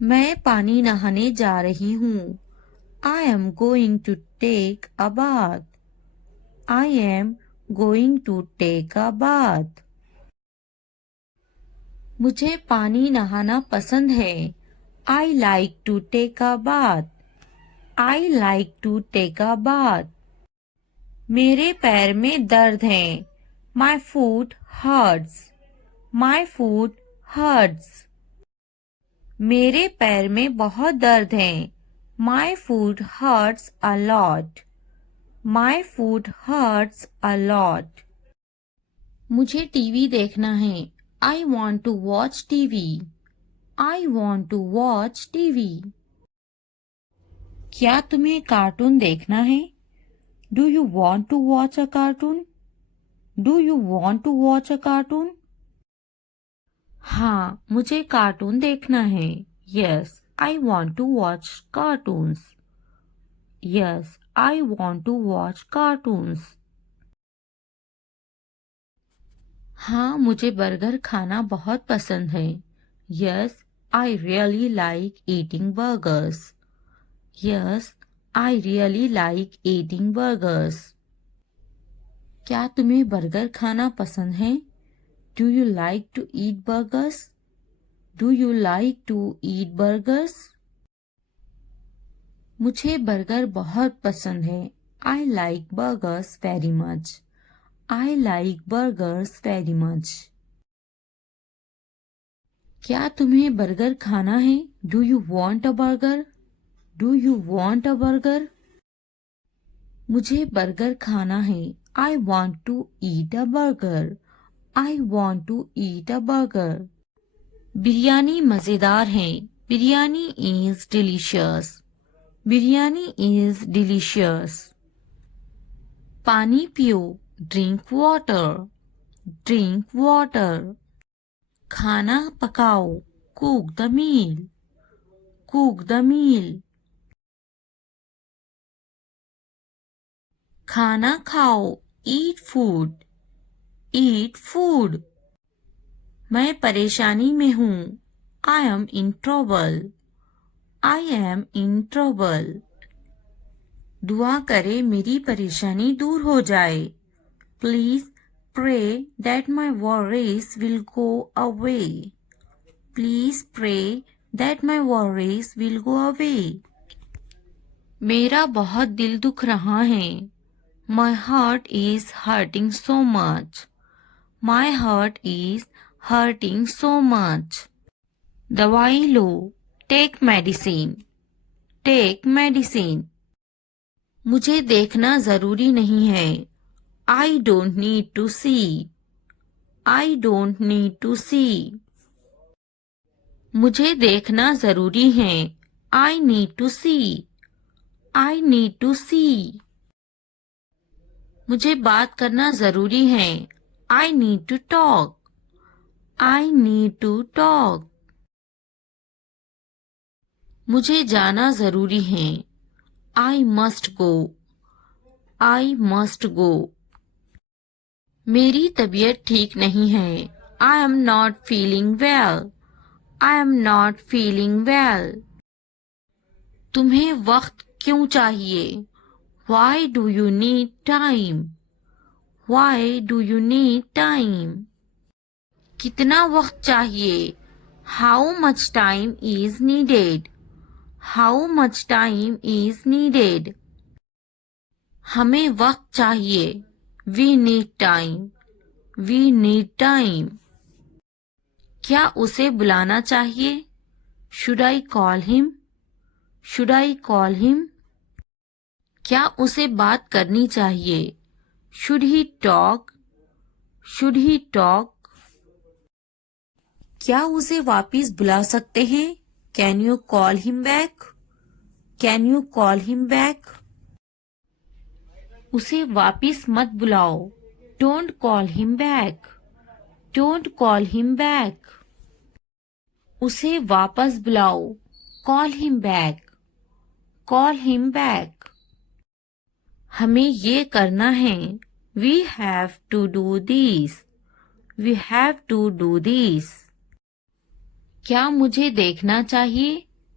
मैं पानी नहाने जा रही हूँ। I am going to take a bath. I am going to take a bath. मुझे पानी नहाना पसंद है। I like to take a bath. I like to take a bath. मेरे पैर में दर्द है। My foot hurts. My foot hurts. मेरे पैर में बहुत दर्द है। My foot hurts a lot. My foot hurts a lot. मुझे टीवी देखना है। I want to watch TV. I want to watch TV. क्या तुम्हें कार्टून देखना है? Do you want to watch a cartoon? Do you want to watch a cartoon? हाँ, मुझे cartoon देखना है। Yes, I want to watch cartoons. Yes, I want to watch cartoons. हाँ, मुझे बर्गर खाना बहुत पसंद है। Yes, I really like eating burgers. Yes, I really like eating burgers. क्या तुम्हें बर्गर खाना पसंद है? Do you like to eat burgers? Do you like to eat burgers? मुझे बर्गर बहुत पसंद है। I like burgers very much. I like burgers very much. क्या तुम्हें बर्गर खाना है? Do you want a burger? Do you want a burger? मुझे burger खाना है। I want to eat a burger. I want to eat a burger. Biryani मज़ेदार है। Biryani is delicious. Biryani is delicious. पानी पियो। Drink water. Drink water. खाना पकाओ। Cook the meal. Cook the meal. खाना खाओ। Eat food. Eat food. मैं परेशानी में हूँ। I am in trouble. I am in trouble. दुआ करे मेरी परेशानी दूर हो जाए। Please pray that my worries will go away. Please pray that my worries will go away. मेरा बहुत दिल दुख रहा है। My heart is hurting so much. My heart is hurting so much. दवाई लो। Take medicine. Take medicine. मुझे देखना जरूरी नहीं है। I don't need to see. I don't need to see. मुझे देखना जरूरी है। I need to see. I need to see. मुझे बात करना जरूरी है। I need to talk. I need to talk. मुझे जाना जरूरी है। I must go. I must go. मेरी तबीयत ठीक नहीं है। I am not feeling well. I am not feeling well. तुम्हें वक्त क्यों चाहिए? Why do you need time? Why do you need time? कितना वक्त चाहिए? How much time is needed? How much time is needed? हमें वक्त चाहिए। We need time. We need time. क्या उसे बुलाना चाहिए? Should I call him? Should I call him? क्या उसे बात करनी चाहिए? Should he talk? Should he talk? क्या उसे वापिस बुला सकते हैं? Can you call him back? Can you call him back? उसे वापिस मत बुलाओ। Don't call him back. Don't call him back. उसे वापस बुलाओ। Call him back. Call him back. हमें ये करना है। We have to do this. We have to do this. क्या मुझे देखना चाहिए?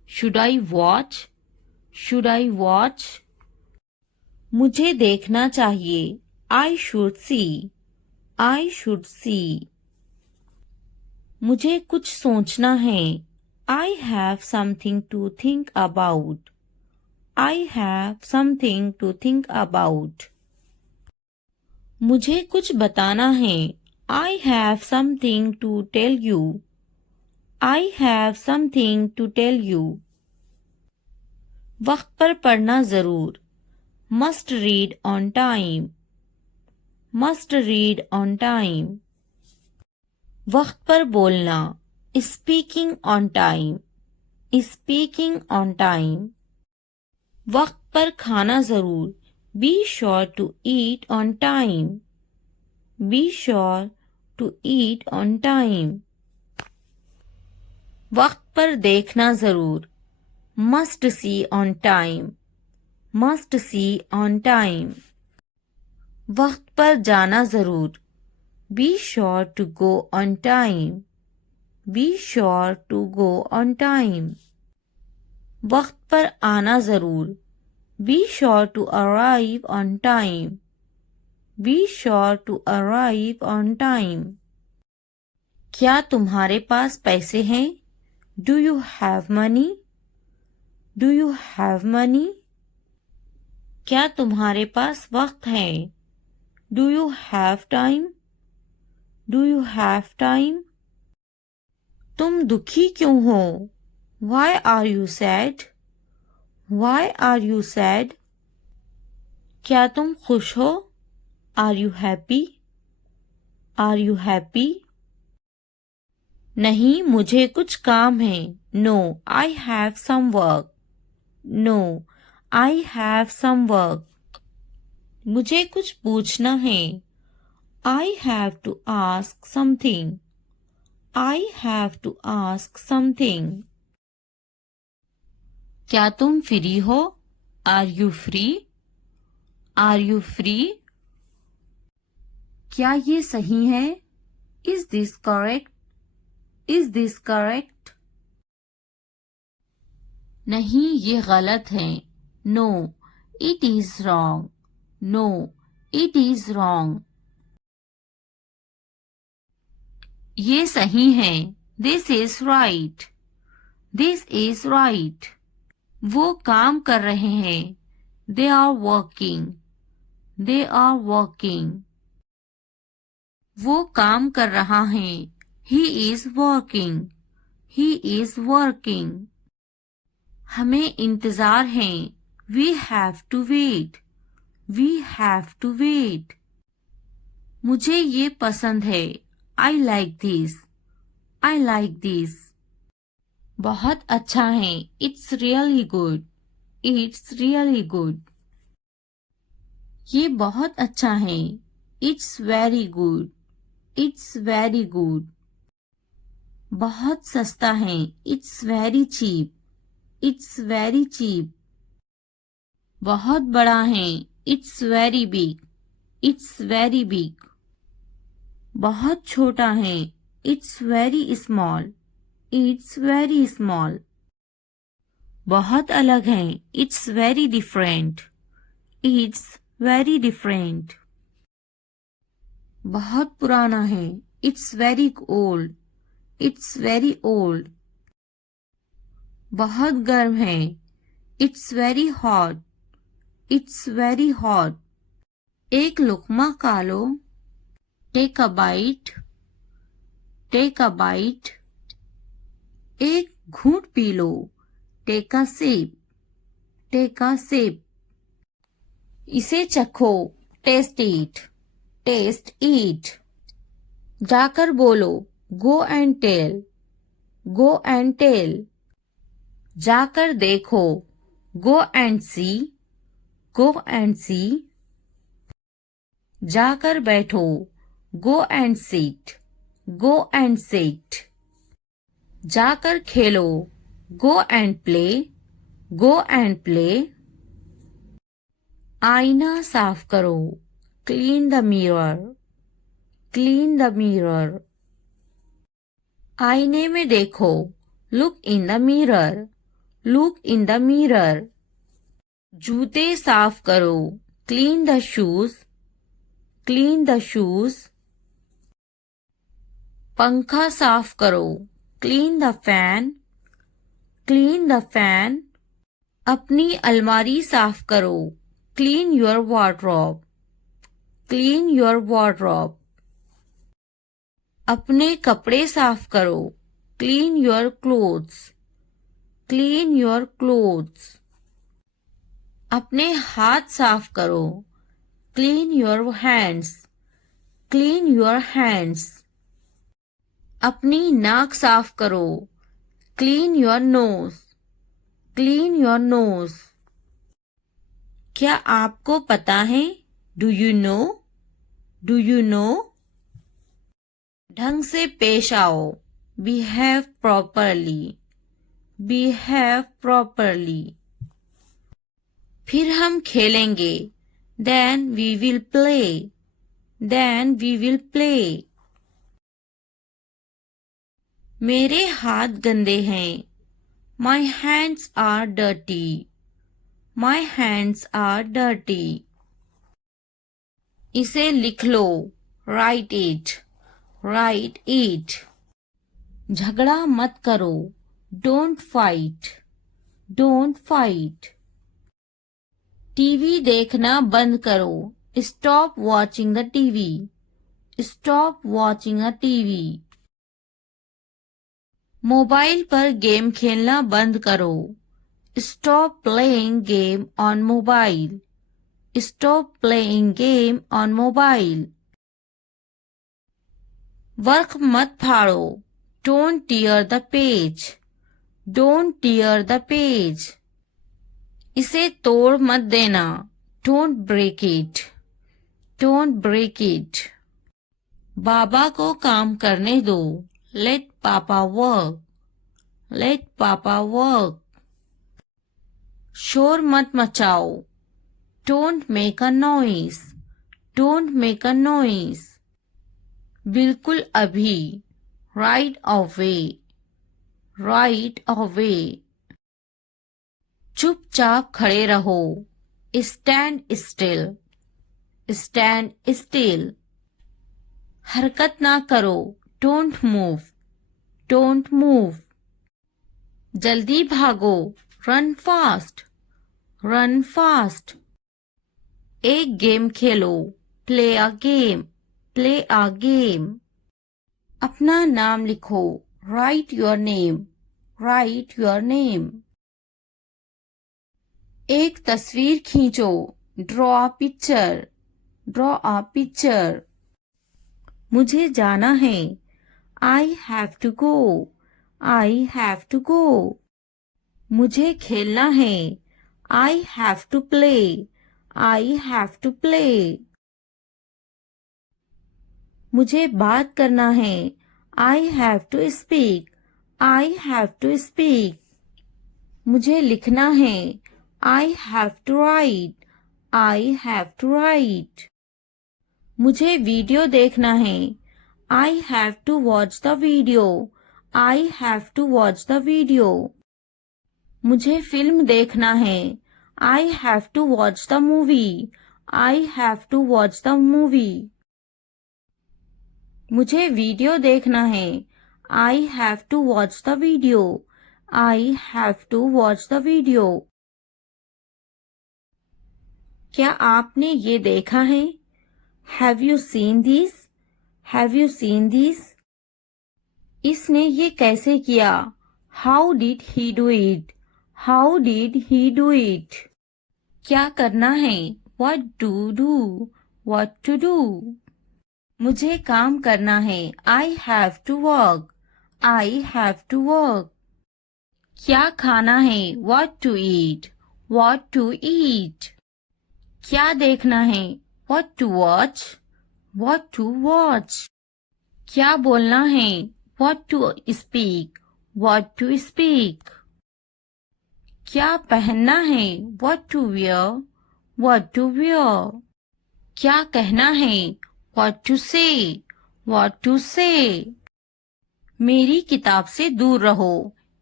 Should I watch? Should I watch? मुझे देखना चाहिए. I should see. I should see. मुझे कुछ सोचना है. I have something to think about. I have something to think about. मुझे कुछ बताना है. I have something to tell you. I have something to tell you. वक्त पर पढ़ना जरूर. Must read on time. Must read on time. वक्त पर बोलना. Speaking on time. Speaking on time. वक्त पर खाना जरूर. Be sure to eat on time. Be sure to eat on time. वक्त पर देखना जरूर. Must see on time. Must see on time. वक्त पर जाना जरूर. Be sure to go on time. Be sure to go on time. वक्त पर आना जरूर. Be sure to arrive on time. Be sure to arrive on time. क्या तुम्हारे पास पैसे हैं? Do you have money? Do you have money? क्या तुम्हारे पास वक्त है? Do you have time? Do you have time? तुम दुखी क्यों हो? Why are you sad? Why are you sad? क्या तुम खुश हो? Are you happy? Are you happy? नहीं, मुझे कुछ काम है. No, I have some work. No, I have some work. मुझे कुछ पूछना है. I have to ask something. I have to ask something. क्या तुम फ्री हो? Are you free? Are you free? क्या ये सही है? Is this correct? Is this correct? नहीं, ये गलत है. No, it is wrong. No, it is wrong. ये सही है. This is right. This is right. वो काम कर रहे हैं. They are working. They are working. वो काम कर रहा है. He is working. He is working. हमें इंतजार है. We have to wait. We have to wait. मुझे ये पसंद है. I like this. I like this. बहुत अच्छा है. It's really good. It's really good. ये बहुत अच्छा है. It's very good. It's very good. बहुत सस्ता है. It's very cheap. It's very cheap. बहुत बड़ा है. It's very big. It's very big. बहुत छोटा है. It's very small. It's very small. बहुत अलग है. It's very different. It's very different. बहुत पुराना है. It's very old. It's very old. बहुत गर्म है. It's very hot. It's very hot. एक लुकमा खा लो. Take a bite. Take a bite. एक घूंट P low. Take a sip. Take a sip. इसे चखो. Taste it. Taste it. जाकर बोलो. Go and tell. Go and tell. जाकर देखो. Go and see. Go and see. जाकर बैठो. Go and sit. Go and sit. जाकर खेलो. Go and play. Go and play. आईना साफ करो. Clean the mirror. Clean the mirror. आईने में देखो. Look in the mirror. Look in the mirror. जूते साफ करो, clean the shoes, clean the shoes. पंखा साफ करो, clean the fan, clean the fan. अपनी अलमारी साफ करो, clean your wardrobe, clean your wardrobe. अपने कपड़े साफ करो, clean your clothes, clean your clothes. अपने हाथ साफ करो, clean your hands, clean your hands. अपनी नाक साफ करो, clean your nose, clean your nose. क्या आपको पता है? Do you know? Do you know? ढंग से पेश आओ, बिहेव प्रॉपरली, बिहेव प्रॉपरली। फिर हम खेलेंगे, then we will play, then we will play. मेरे हाथ गंदे हैं, My hands are dirty, my hands are dirty। इसे लिख लो, write it, write it। झगड़ा मत करो, don't fight, don't fight। TV देखना बंद करो, stop watching the TV, stop watching a TV। Mobile पर गेम खेलना बंद करो, stop playing game on mobile, stop playing game on mobile. Work मत फाड़ो, don't tier the page, don't tier the page. इसे तोड़ मत देना, don't break it, don't break it. बाबा को काम करने दो, लेट पापा वर्क, लेट पापा वर्क। शोर मत मचाओ, don't make a noise, don't make a noise. बिल्कुल अभी, राइट अवे, राइट अवे। चुपचाप खड़े रहो, स्टैंड स्टिल, स्टैंड स्टिल। हरकत ना करो, डोंट मूव, डोंट मूव। जल्दी भागो, रन फास्ट, रन फास्ट। एक game Khelo, play a game, play a game. अपना नाम लिखो, right your name, right your name. एक तस्वीर खींचो, draw a picture, draw a picture. मुझे जाना है, I have to go, I have to go. मुझे खेलना है, I have to play, I have to play. मुझे बात करना है, I have to speak, I have to speak. मुझे लिखना है, I have to right, I have to right. मुझे वीडियो देखना है, I have to watch the video, I have to watch the video. मुझे फिल्म देखना है, I have to watch the movie, I have to watch the movie. मुझे video देखना है, I have to watch the video, I have to watch the video. क्या आपने ये देखा है? Have you seen this? Have you seen this? इसने ये कैसे किया? How did he do it? How did he do it? क्या करना है? What to do? What to do? मुझे काम करना है, I have to work, I have to work. क्या खाना है? What to eat? What to eat? क्या देखना है? What to watch? What to watch? क्या बोलना है? What to speak? What to speak? क्या पहनना है? What to wear? What to wear? क्या कहना है? व्हाट टू से? व्हाट टू से? मेरी किताब से दूर रहो,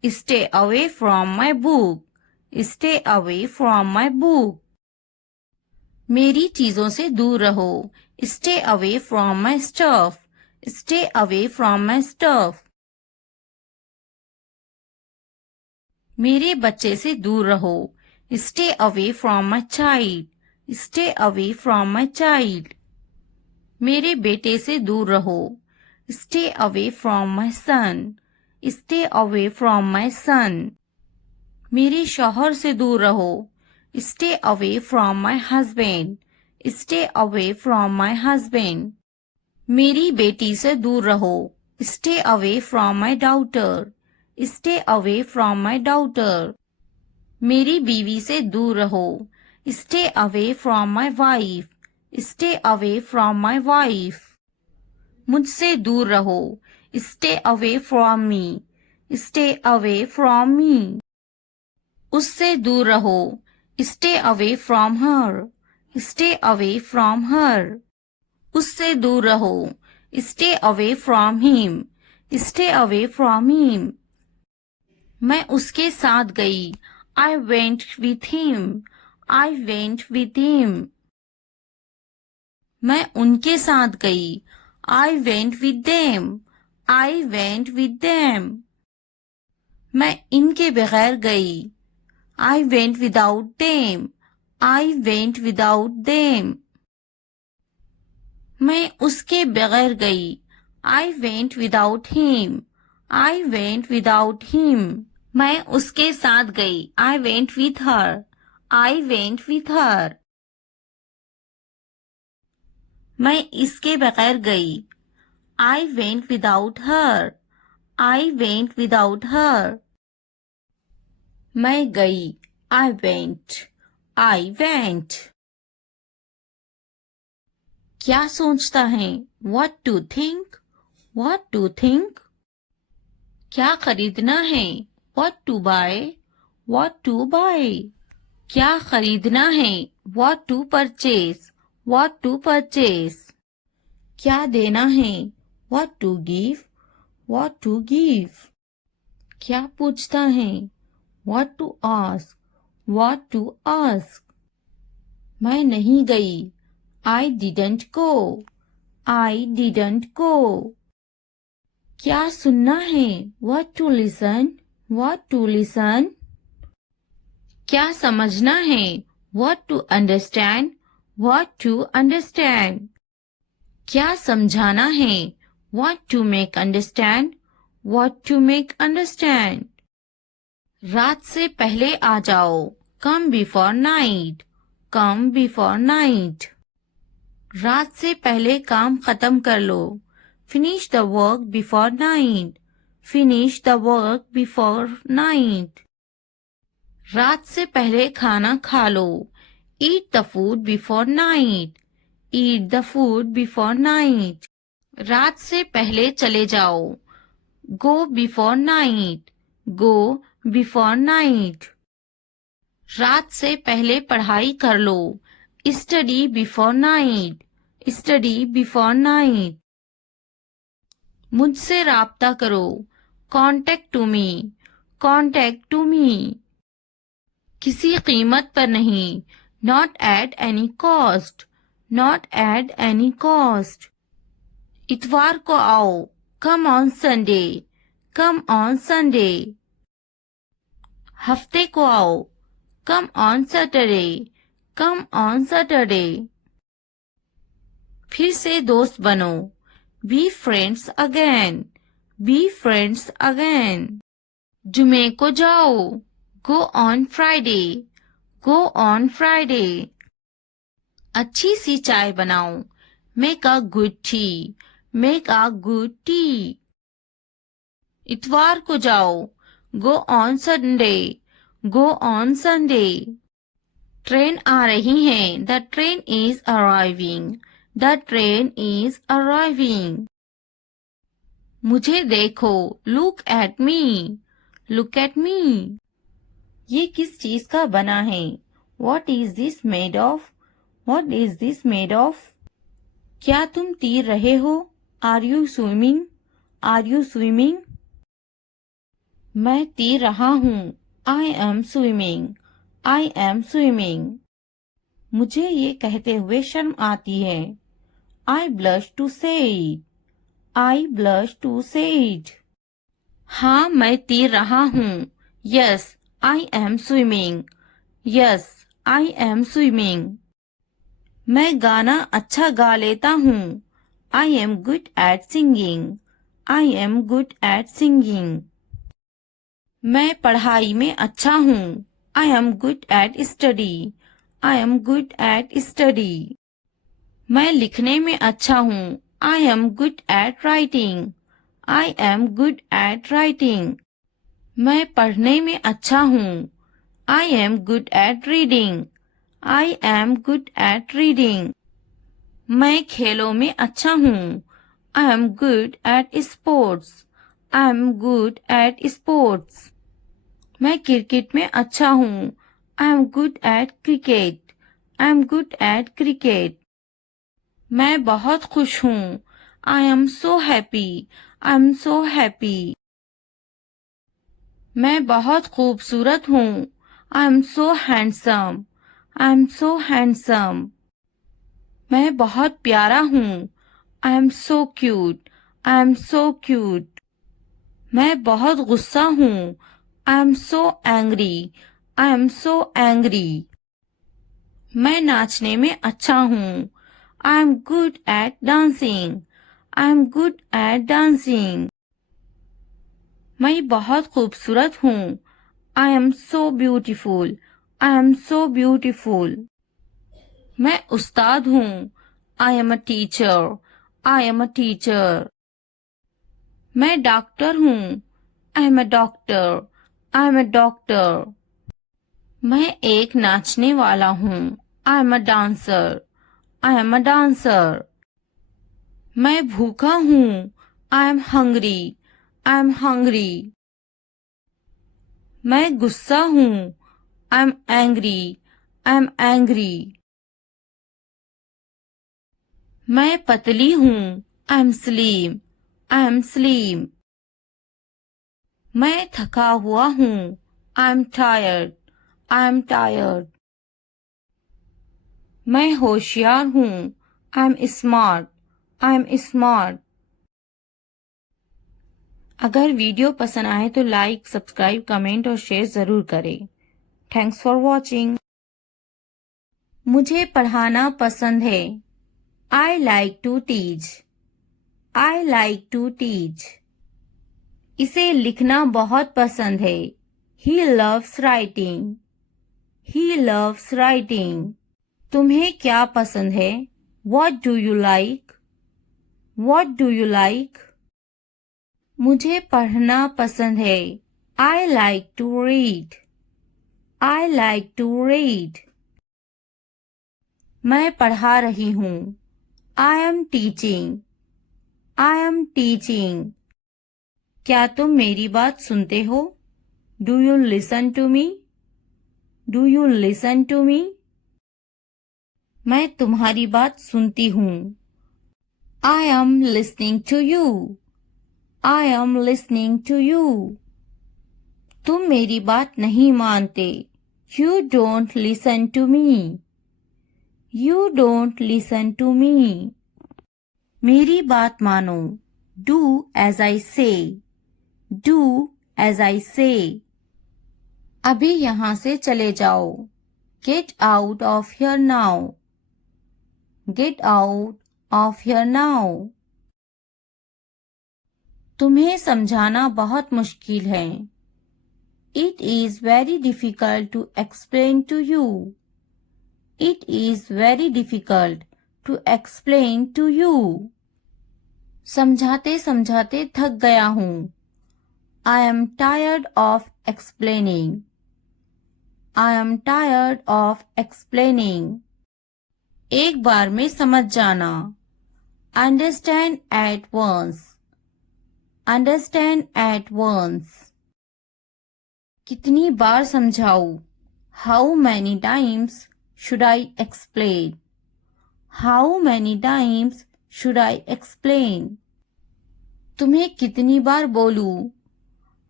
Stay away from my book. Stay away from my book. मेरी चीजों से दूर रहो. Stay away from my stuff. Stay away from my stuff. मेरे बच्चे से दूर रहो. Stay away from my child. Stay away from my child. मेरे बेटे से दूर रहो. Stay away from my son. Stay away from my son. मेरे शौहर से दूर रहो. Stay away from my husband. Stay away from my husband. मेरी बेटी से दूर रहो. Stay away from my daughter. Stay away from my daughter. मेरी बीवी से दूर रहो. Stay away from my wife. Stay away from my wife. मुझसे दूर रहो. Stay away from me. Stay away from me. उससे दूर रहो. Stay away from her. Stay away from her. उससे दूर रहो. Stay away from him. Stay away from him. मैं उसके साथ गई. I went with him. I went with him. मैं उनके साथ गई. I went with them. I went with them. मैं इनके बगैर गई. I went without them. I went without them. मैं उसके बगैर गई. I went without him. I went without him. मैं उसके साथ गई. I went with her. I went with her. मैं इसके बगैर गई. I went without her. I went without her. मैं गई. I went. I went. क्या सोचता है? What to think? What to think? क्या खरीदना है? What to buy? What to buy? क्या खरीदना है? What to purchase? What to purchase? क्या देना है? What to give? What to give? क्या पूछता है? What to ask? What to ask? मैं नहीं गई. I didn't go. I didn't go. क्या सुनना है? What to listen? What to listen? क्या समझना है? What to understand? What to understand? क्या समझाना है? What to make understand? What to make understand? रात से पहले आ जाओ. Come before night. Come before night. रात से पहले काम खत्म कर लो. Finish the work before night. Finish the work before night. रात से पहले खाना खा लो. Eat the food before night. Eat the food before night. रात से पहले चले जाओ. Go before night. Go before night. रात से पहले पढ़ाई कर लो. Study before night. Study before night. मुझसे राब्ता करो. Contact to me. Contact to me. किसी कीमत पर नहीं. Not at any cost. Not at any cost. इतवार को आओ. Come on Sunday. Come on Sunday. हफ्ते को आओ. Come on Saturday. Come on Saturday. फिर से दोस्त बनो. Be friends again. Be friends again. जुमे को जाओ. Go on Friday. Go on Friday. अच्छी सी चाय बनाओ. Make a good tea. Make a good tea. इतवार को जाओ. Go on Sunday. Go on Sunday. Train आ रही है. The train is arriving. The train is arriving. मुझे देखो. Look at me. Look at me. ये किस चीज का बना है? What is this made of? What is this made of? क्या तुम तैर रहे हो? Are you swimming? Are you swimming? मैं तैर रहा हूँ। I am swimming. I am swimming. मुझे ये कहते हुए शर्म आती है। I blush to say it. I blush to say it. हाँ, मैं तैर रहा हूँ। Yes, I am swimming. Yes, I am swimming. मैं गाना अच्छा गा लेता हूँ। I am good at singing. I am good at singing. मैं पढ़ाई में अच्छा हूँ। I am good at study. I am good at study. मैं लिखने में अच्छा हूँ। I am good at writing. I am good at writing. मैं पढ़ने में अच्छा हूँ। I am good at reading. I am good at reading. मैं खेलों में अच्छा हूँ। I am good at sports. I am good at sports. मैं क्रिकेट में अच्छा हूँ। I am good at cricket. I am good at cricket. मैं बहुत खुश हूँ। I am so happy. I am so happy. मैं बहुत खूबसूरत हूँ। I am so handsome. I am so handsome. मैं बहुत प्यारा हूँ। I am so cute. I am so cute. मैं बहुत गुस्सा हूँ। I am so angry. I am so angry. मैं नाचने में अच्छा हूँ। I am good at dancing. I am good at dancing. मैं बहुत खूबसूरत हूँ। I am so beautiful. I am so beautiful. मैं उस्ताद हूँ। I am a teacher. I am a teacher. मैं डॉक्टर हूँ। I am a doctor. I am a doctor. मैं एक नाचने वाला हूँ। I am a dancer. I am a dancer. मैं भूखा हूँ। I am hungry. I am hungry. मैं गुस्सा हूँ। I am angry. I am angry. मैं पतली हूँ। I am slim. I am slim. मैं थका हुआ हूँ। I am tired. I am tired. मैं होशियार हूँ। I am smart. I am smart. अगर वीडियो पसंद आए तो लाइक, सब्सक्राइब, कमेंट और शेयर ज़रूर करें। Thanks for watching. मुझे पढ़ाना पसंद है। I like to teach. I like to teach. इसे लिखना बहुत पसंद है। He loves writing. He loves writing. तुम्हें क्या पसंद है? What do you like? What do you like? मुझे पढ़ना पसंद है। I like to read. I like to read. मैं पढ़ा रही हूँ। I am teaching. I am teaching. क्या तुम मेरी बात सुनते हो? Do you listen to me? Do you listen to me? मैं तुम्हारी बात सुनती हूँ। I am listening to you. I am listening to you. तुम मेरी बात नहीं मानते। You don't listen to me. You don't listen to me. मेरी बात मानो। Do as I say. Do as I say. अभी यहाँ से चले जाओ। Get out of here now. Get out of here now. तुम्हें समझाना बहुत मुश्किल है। It is very difficult to explain to you. It is very difficult to explain to you. समझाते समझाते थक गया हूँ। I am tired of explaining. I am tired of explaining. एक बार में समझ जाना। Understand at once. Understand at once. कितनी बार समझाऊं? How many times should I explain? How many times should I explain? तुम्हें कितनी बार बोलूं?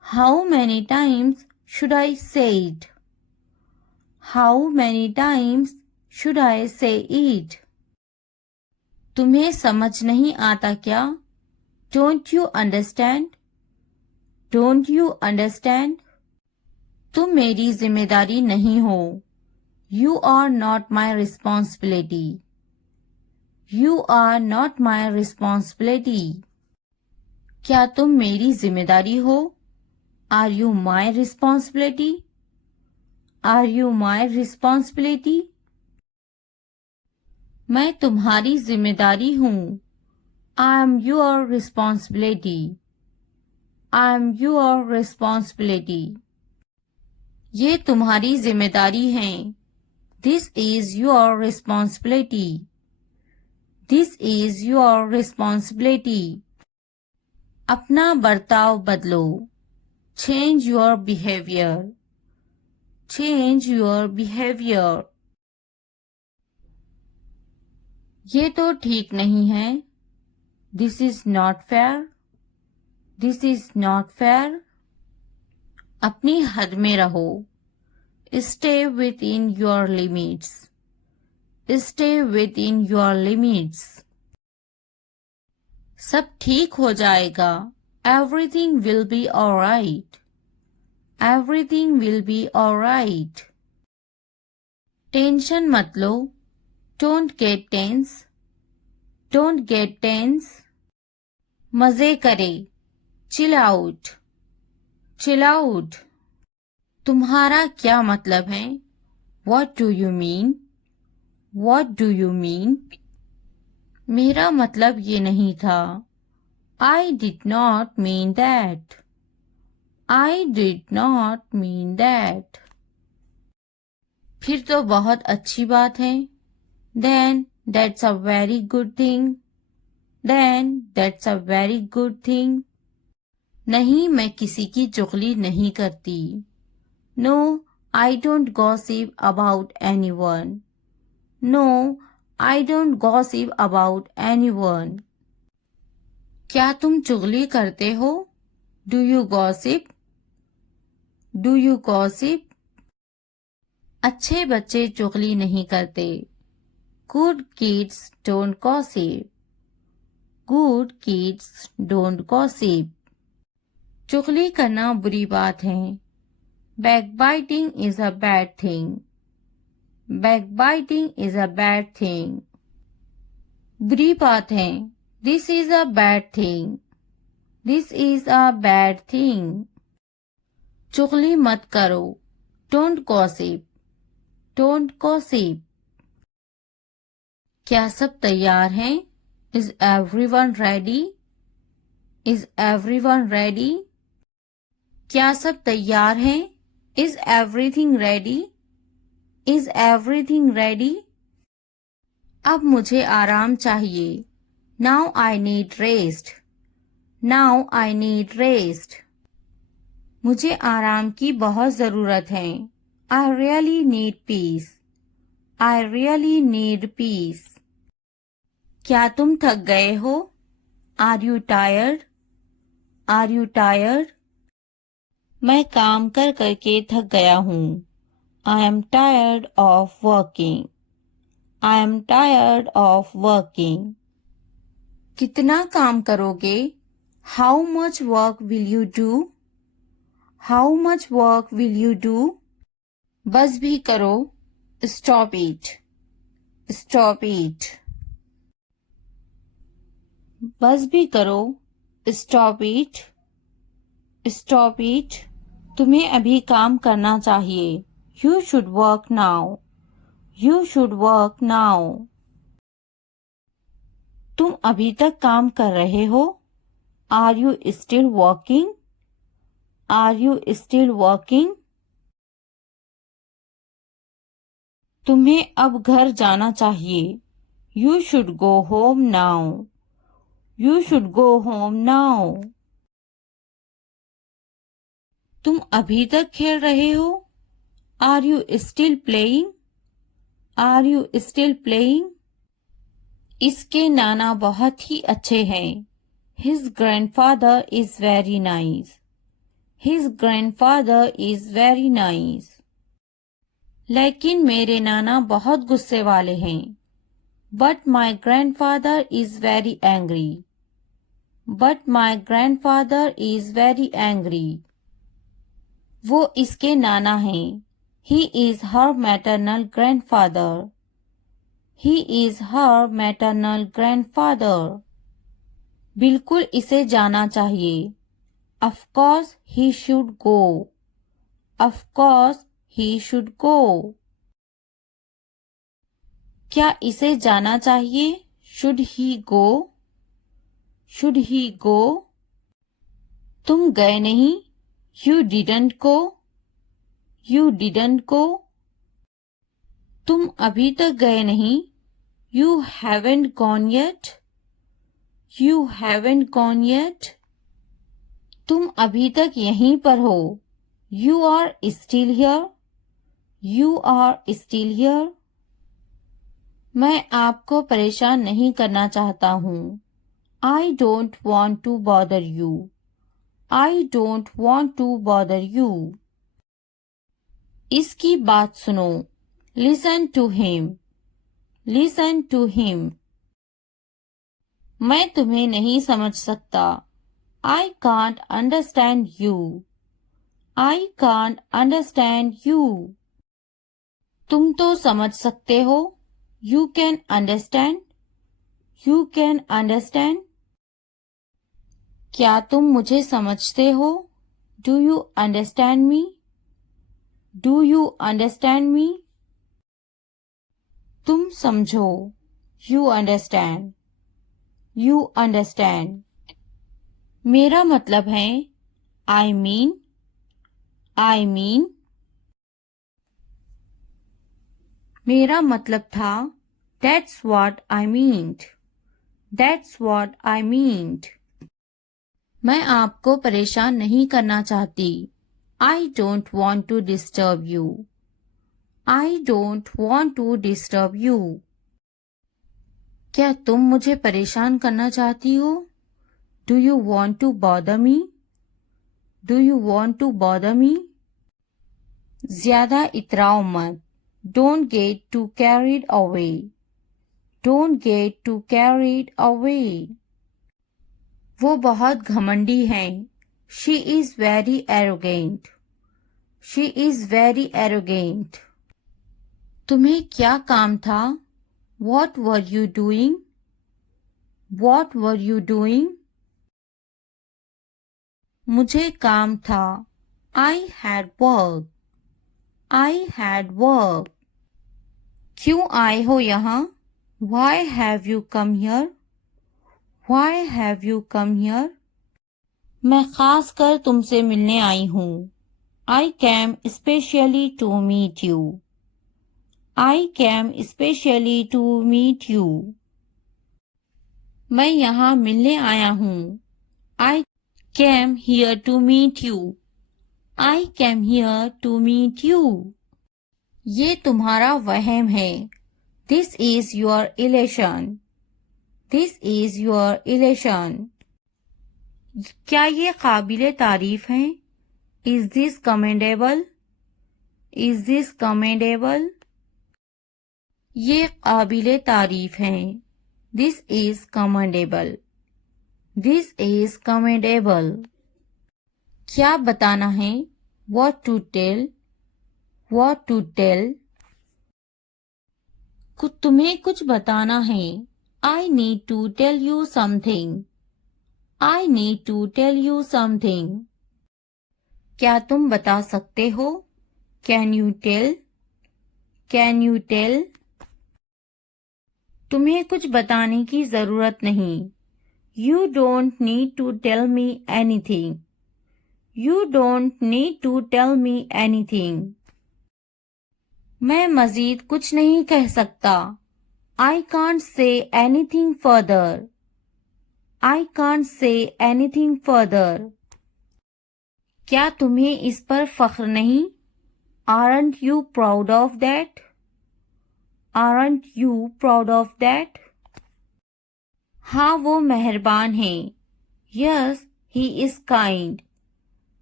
How many times should I say it? How many times should I say it? तुम्हें समझ नहीं आता क्या? Don't you understand? Don't you understand? तुम मेरी जिम्मेदारी नहीं हो. You are not my responsibility. You are not my responsibility. क्या तुम मेरी जिम्मेदारी हो? Are you my responsibility? Are you my responsibility? मैं तुम्हारी जिम्मेदारी हूँ. I am your responsibility. I am your responsibility. ये तुम्हारी जिम्मेदारी है. This is your responsibility. This is your responsibility. अपना बर्ताव बदलो. Change your behavior. Change your behavior. ये तो ठीक नहीं है. This is not fair. This is not fair. अपनी हद में रहो. Stay within your limits. Stay within your limits. सब ठीक हो जाएगा. Everything will be alright. Everything will be alright. Tension मत लो. Don't get tense. Don't get tense. मजे करे. Chill out. Chill out. तुम्हारा क्या मतलब है? What do you mean? What do you mean? मेरा मतलब ये नहीं था. I did not mean that. I did not mean that. फिर तो बहुत अच्छी बात है. Then that's a very good thing. Then that's a very good thing. नहीं, मैं किसी की चुगली नहीं करती. No, I don't gossip about anyone. No, I don't gossip about anyone. क्या तुम चुगली करते हो? Do you gossip? Do you gossip? अच्छे बच्चे चुगली नहीं करते. Good kids don't gossip. Good kids don't gossip. चुगली करना बुरी बात है. Backbiting is a bad thing. Backbiting is a bad thing. बुरी बात है. This is a bad thing. This is a bad thing. चुगली मत करो. Don't gossip. Don't gossip. क्या सब तैयार हैं? Is everyone ready? Is everyone ready? क्या सब तैयार हैं? Is everything ready? Is everything ready? अब मुझे आराम चाहिए. Now I need rest. Now I need rest. मुझे आराम की बहुत ज़रूरत है. I really need peace. I really need peace. क्या तुम थक गए हो? Are you tired? Are you tired? मैं काम कर करके थक गया हूँ. I am tired of working. I am tired of working. कितना काम करोगे? How much work will you do? How much work will you do? बस भी करो. Stop it. Stop it. बस भी करो. Stop it. Stop it. तुम्हें अभी काम करना चाहिए. You should work now. You should work now. तुम अभी तक काम कर रहे हो? Are you still working? Are you still working? तुम्हें अब घर जाना चाहिए. You should go home now. You should go home now. तुम अभी तक खेल रहे हो? Are you still playing? Are you still playing? इसके नाना बहुत ही अच्छे हैं. His grandfather is very nice. His grandfather is very nice. लेकिन मेरे नाना बहुत गुस्से वाले हैं. But my grandfather is very angry. But my grandfather is very angry. वो इसके नाना हैं. He is her maternal grandfather. He is her maternal grandfather. बिल्कुल इसे जाना चाहिए. Of course he should go. Of course he should go. क्या इसे जाना चाहिए? Should he go? Should he go? तुम गए नहीं? You didn't go. You didn't go. तुम अभी तक गए नहीं? You haven't gone yet. You haven't gone yet. तुम अभी तक यहीं पर हो. You are still here. You are still here. मैं आपको परेशान नहीं करना चाहता हूँ. I don't want to bother you. I don't want to bother you. इसकी बात सुनो. Listen to him. Listen to him. मैं तुम्हें नहीं समझ सकता. I can't understand you. I can't understand you. तुम तो समझ सकते हो. You can understand. You can understand. क्या तुम मुझे समझते हो? Do you understand me? Do you understand me? तुम समझो. You understand. You understand. मेरा मतलब है I mean. I mean. मेरा मतलब था That's what I meant. That's what I meant. मैं आपको परेशान नहीं करना चाहती. I don't want to disturb you. I don't want to disturb you. क्या तुम मुझे परेशान करना चाहती हो? Do you want to bother me? Do you want to bother me? ज्यादा इतराओ मत. Don't get too carried away. Don't get too carried away. वो बहुत घमंडी हैं. She is very arrogant. She is very arrogant. तुम्हें क्या काम था? What were you doing? What were you doing? मुझे काम था. I had work. I had work. क्यों आए हो यहाँ? Why have you come here? Why have you come here? मैं खास कर तुमसे मिलने आई हूँ. I came especially to meet you. I came especially to meet you. मैं यहाँ मिलने आया हूँ. I came here to meet you. I came here to meet you. ये तुम्हारा वहम है. This is your illusion. This is your illusion. क्या ये काबिले तारीफ है? Is this commendable? Is this commendable? ये काबिले तारीफ है. This is commendable. This is commendable. क्या बताना है? What to tell? What to tell? तुम्हें कुछ बताना है. I need to tell you something. I need to tell you something. क्या तुम बता सकते हो? Can you tell? Can you tell? तुम्हें कुछ बताने की जरूरत नहीं. You don't need to tell me anything. You don't need to tell me anything. मैं मजीद कुछ नहीं कह सकता. I can't say anything further. I can't say anything further. क्या तुम्हें इस पर फख्र नहीं? Aren't you proud of that? Aren't you proud of that? हाँ वो मेहरबान है. Yes, he is kind.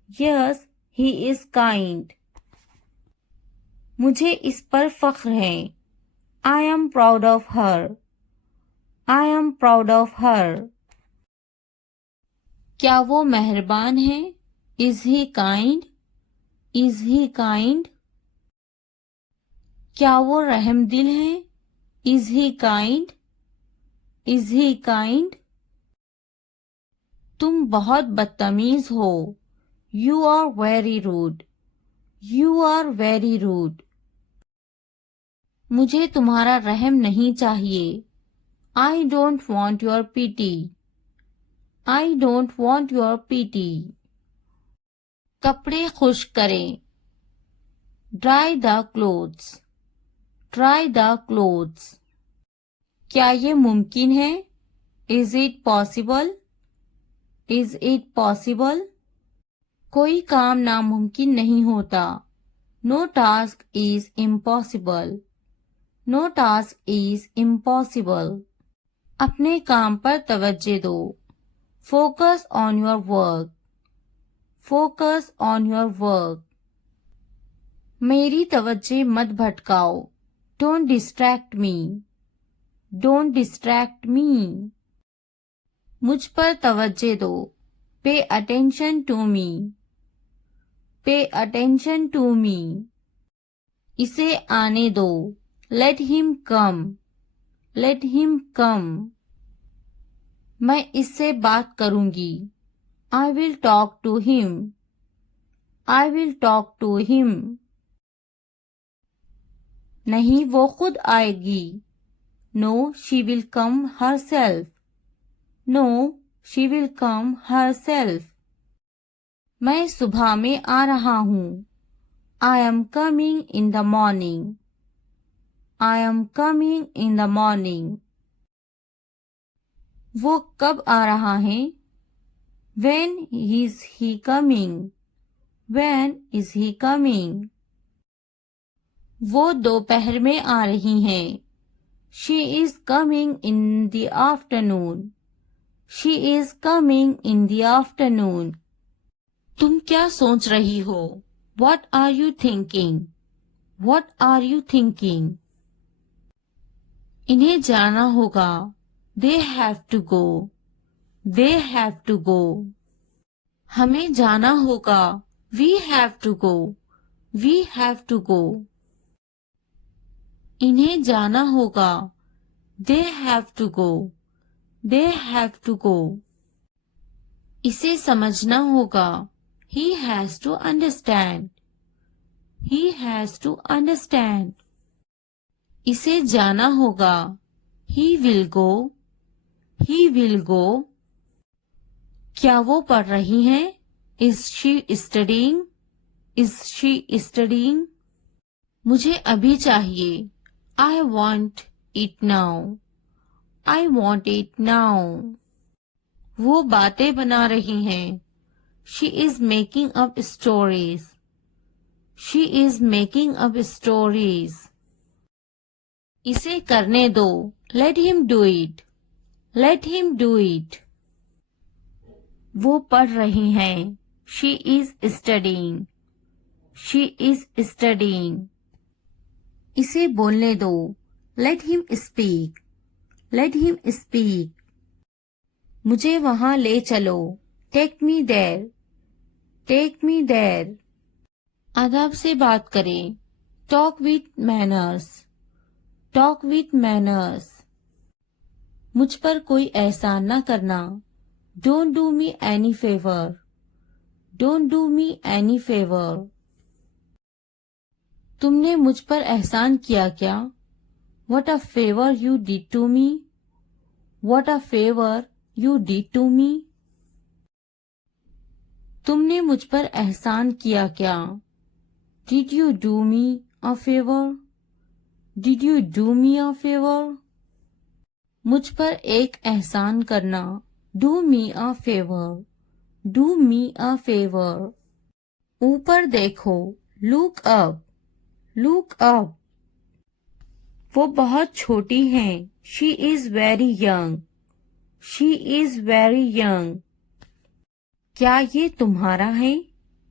Yes he is kind. मुझे इस पर फख्र है। I am proud of her. I am proud of her. क्या वो मेहरबान है? Is he kind? Is he kind? क्या वो रहमदिल है? Is he kind? Is he kind? तुम बहुत बदतमीज हो। You are very rude. You are very rude. मुझे तुम्हारा रहम नहीं चाहिए। I don't want your pity. I don't want your पिटी। कपड़े खुश्क करें। Dry the clothes. Dry the clothes. क्या ये मुमकिन है? Is it possible? Is it possible? कोई काम नामुमकिन नहीं होता। No task is impossible. No task is impossible. अपने काम पर तवज्जो दो। Focus on your work. Focus on your work. मेरी तवज्जो मत भटकाओ। Don't distract me. Don't distract मी। मुझ पर तवज्जो दो। Pay attention to me. Pay attention to me. इसे आने दो। Let him come. Let him come. मैं इससे बात करूंगी। I will talk to him. I will talk to him. नहीं, वो खुद आएगी। No she will come herself. No she will come herself. मैं सुबह में आ रहा हूँ। I am coming in the morning. I am coming in the morning. वो कब आ रहा है? When is he coming? When is he coming? वो दोपहर में आ रही हैं। She is coming in the afternoon. She is coming in the afternoon. तुम क्या सोच रही हो? What are you thinking? What are you thinking? इन्हें जाना होगा। They have to go. They have to go. हमें जाना होगा। We have to go. We have to go. इन्हें जाना होगा। They have to go. They have to go. इसे समझना होगा। He has to understand. He has to understand. इसे जाना होगा। He will go. He will go. क्या वो पढ़ रही हैं? Is she studying? Is she studying? मुझे अभी चाहिए। I want it now. I want it now. वो बातें बना रही हैं। She is making up stories. She is making up stories. इसे करने दो। Let him do it. Let him do it. वो पढ़ रही हैं। She is studying. She is studying. इसे बोलने दो। Let him speak. Let him speak. मुझे वहां ले चलो। Take me there. Take me there. अदब से बात करें। Talk with manners. Talk with manners. मुझ पर कोई एहसान न करना। Don't do me any favor. Don't do me any favor. तुमने मुझ पर एहसान किया क्या? What a favor you did to me. What a favor you did to me. तुमने मुझ पर एहसान किया क्या? Did you do me a favor? Did you do me a favor? मुझ पर एक एहसान करना। Do me a favor. Do me a favor. ऊपर देखो। Look up. Look up. वो बहुत छोटी हैं। She is very young. She is very young. क्या ये तुम्हारा है?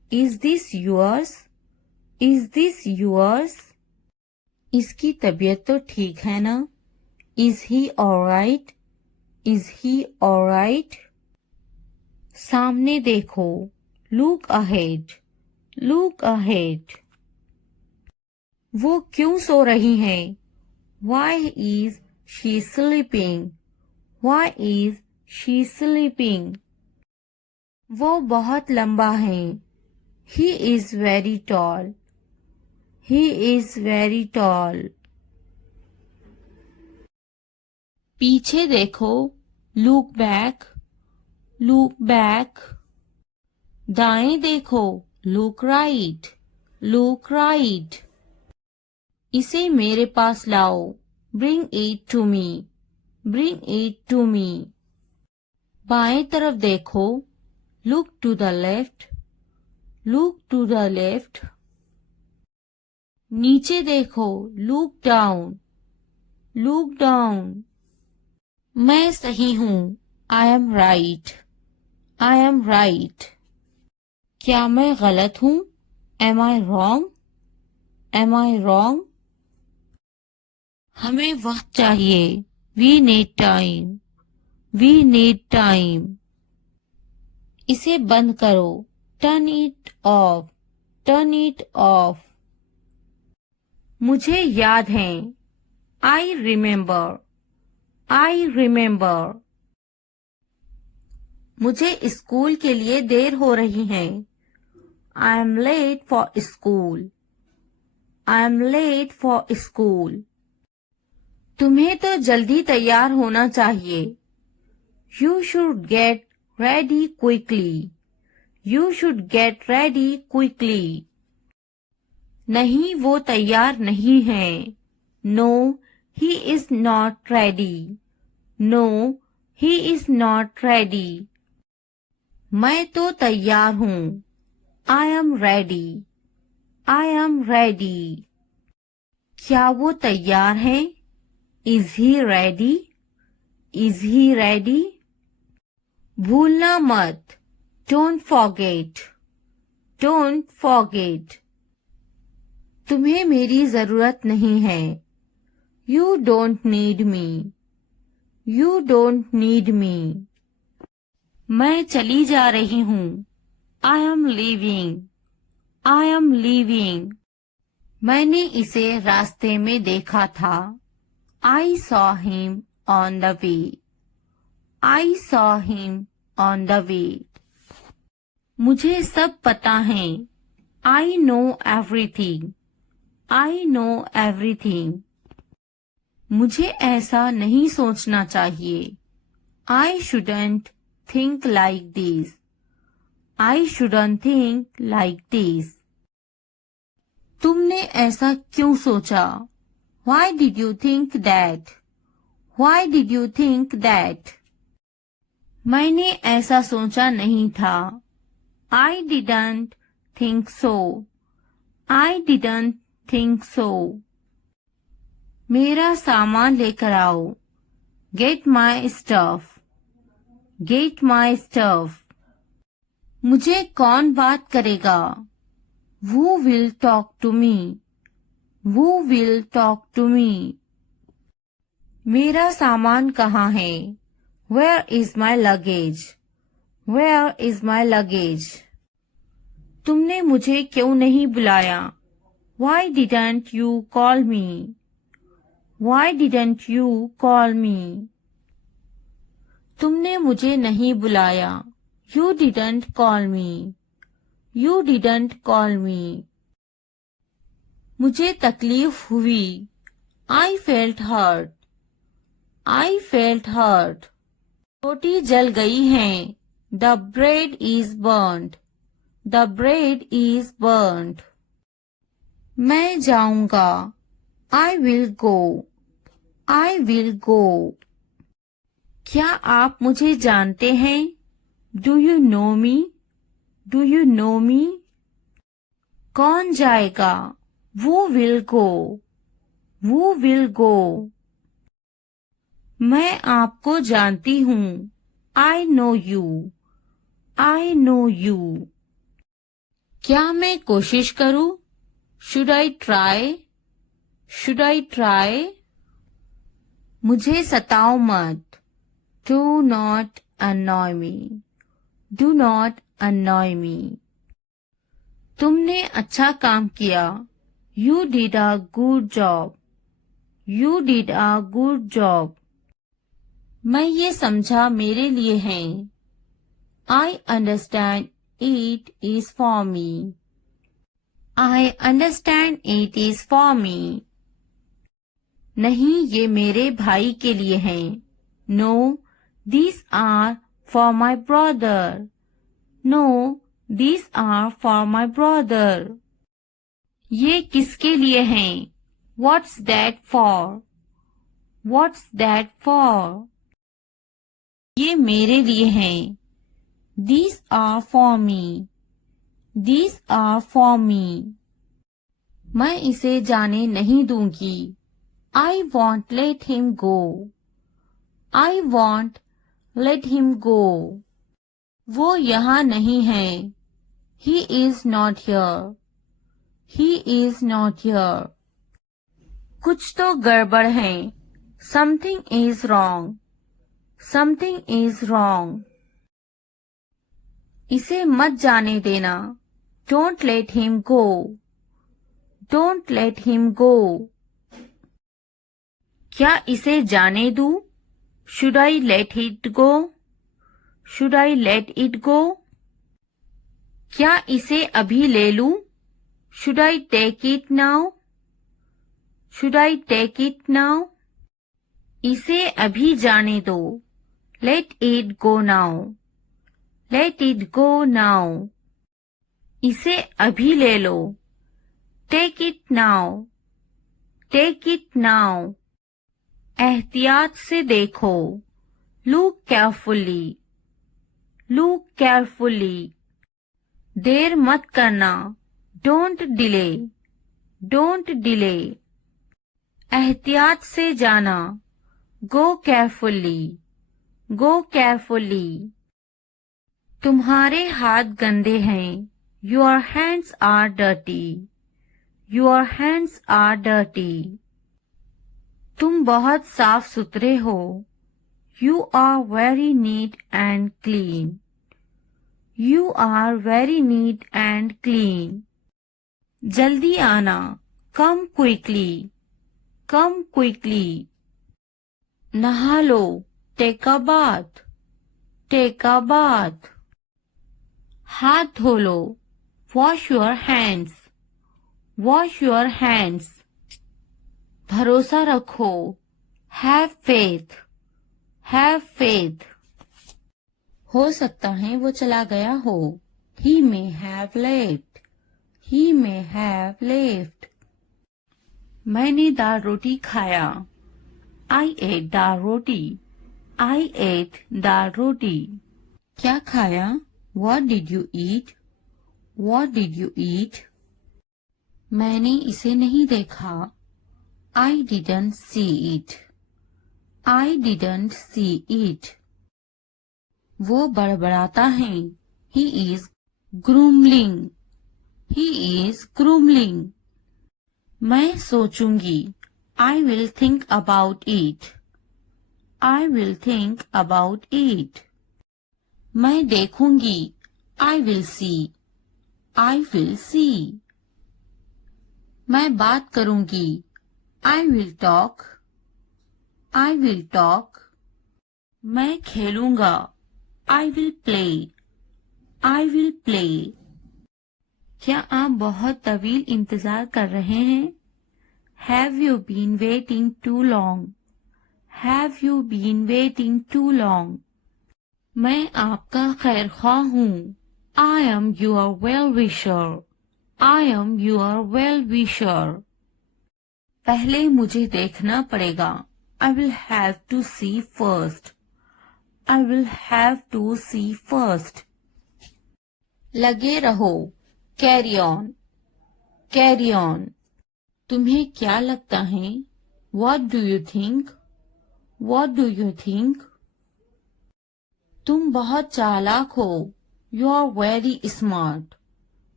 Is this yours? Is this yours? इसकी तबीयत तो ठीक है ना? Is he alright? Is he alright? सामने देखो. Look ahead. Look ahead. वो क्यों सो रही हैं? Why is she sleeping? Why is she sleeping? वो बहुत लंबा है. He is very tall. He is very tall. पीछे देखो. Look back. Look back. दाएं देखो. Look right. Look right. इसे मेरे पास लाओ. Bring it to me. Bring it to me. बाएं तरफ देखो. Look to the left. Look to the left. नीचे देखो. Look down. Look down. मैं सही हूँ. I am right. I am right. क्या मैं गलत हूँ? Am I wrong? Am I wrong? हमें वक्त चाहिए. We need time. We need time. इसे बंद करो. Turn it off. Turn it off. मुझे याद है. I remember. I remember. मुझे स्कूल के लिए देर हो रही है. I am late for school. I am late for school. तुम्हें तो जल्दी तैयार होना चाहिए. You should get ready quickly. You should get ready quickly. नहीं, वो तैयार नहीं है. No, he is not ready. No, he is not ready. मैं तो तैयार हूँ. I am ready. I am ready. क्या वो तैयार है? Is he ready? Is he ready? भूलना मत. Don't forget. Don't forget. तुम्हें मेरी जरूरत नहीं है. You don't need me. You don't need me. मैं चली जा रही हूँ. I am leaving. I am leaving. मैंने इसे रास्ते में देखा था. I saw him on the way. I saw him on the way. मुझे सब पता है. I know everything. I know everything. मुझे ऐसा नहीं सोचना चाहिए. I shouldn't think like this. I shouldn't think like this. तुमने ऐसा क्यों सोचा? Why did you think that? Why did you think that? मैंने ऐसा सोचा नहीं था. I didn't think so. I didn't think so. मेरा सामान लेकर आओ. Get my stuff. Get my stuff. मुझे कौन बात करेगा? Who will talk to me? Who will talk to me? मेरा सामान कहाँ है? Where is my luggage? Where is my luggage? तुमने मुझे क्यों नहीं बुलाया? Why didn't you call me? Why didn't you call me? तुमने मुझे नहीं बुलाया. You didn't call me. You didn't call me. मुझे तकलीफ हुई. I felt hurt. I felt hurt. रोटी जल गई है. The bread is burnt. The bread is burnt. मैं जाऊंगा. I will go. I will go. क्या आप मुझे जानते हैं? Do you know me? Do you know me? कौन जाएगा? Who will go? Who will go? मैं आपको जानती हूँ. I know you. I know you. क्या मैं कोशिश करूं? Should I try? Should I try? मुझे सताओ मत. Do not annoy me. Do not annoy me. तुमने अच्छा काम किया. You did a good job. You did a good job. मैं ये समझा मेरे लिए है. I understand it is for me. I understand it is for me. नहीं, ये मेरे भाई के लिए हैं. No, these are for my brother. No, these are for my brother. ये किसके लिए हैं? What's that for? What's that for? ये मेरे लिए हैं. These are for me. These are for me. मैं इसे जाने नहीं दूंगी. I won't let him go. I won't let him go. वो यहाँ नहीं है. He is not here. He is not here. कुछ तो गड़बड़ है. Something is wrong. Something is wrong. इसे मत जाने देना. Don't let him go. Don't let him go. क्या इसे जाने दूं? Should I let it go? Should I let it go? क्या इसे अभी ले लूं? Should I take it now? Should I take it now? इसे अभी जाने दो. Let it go now. Let it go now. इसे अभी ले लो. Take it now. Take it now. एहतियात से देखो. Look carefully. Look carefully. देर मत करना. Don't delay. Don't delay. एहतियात से जाना. Go carefully. Go carefully. तुम्हारे हाथ गंदे हैं. Your hands are dirty. Your hands are dirty. तुम बहुत साफ सुथरे हो. You are very neat and clean. You are very neat and clean. जल्दी आना. Come quickly. Come quickly. नहा लो. Take a bath. Take a bath. हाथ धो लो. Wash your hands. Wash your hands. भरोसा रखो. Have faith. Have faith. हो सकता है वो चला गया हो. He may have left. He may have left. मैंने दाल रोटी खाया. I ate dal roti. I ate दाल रोटी. क्या खाया? What did you eat? What did you eat? मैंने इसे नहीं देखा. I didn't see it. I didn't see it. वो बड़बड़ाता है. He is grumbling. He is grumbling. मैं सोचूंगी. I will think about it. I will think about it. मैं देखूंगी. I will see. I will see. मैं बात करूंगी. I will talk. I will talk. मैं खेलूंगा. I will play. I will play. क्या आप बहुत तवील इंतजार कर रहे हैं? Have you been waiting too long? Have you been waiting too long? मैं आपका खैरख्वाह हूँ. I am your well-wisher. I am your well-wisher. पहले मुझे देखना पड़ेगा. I will have to see first. I will have to see first. लगे रहो. Carry on. Carry on. तुम्हें क्या लगता है? What do you think? What do you think? तुम बहुत चालाक हो. You are very smart.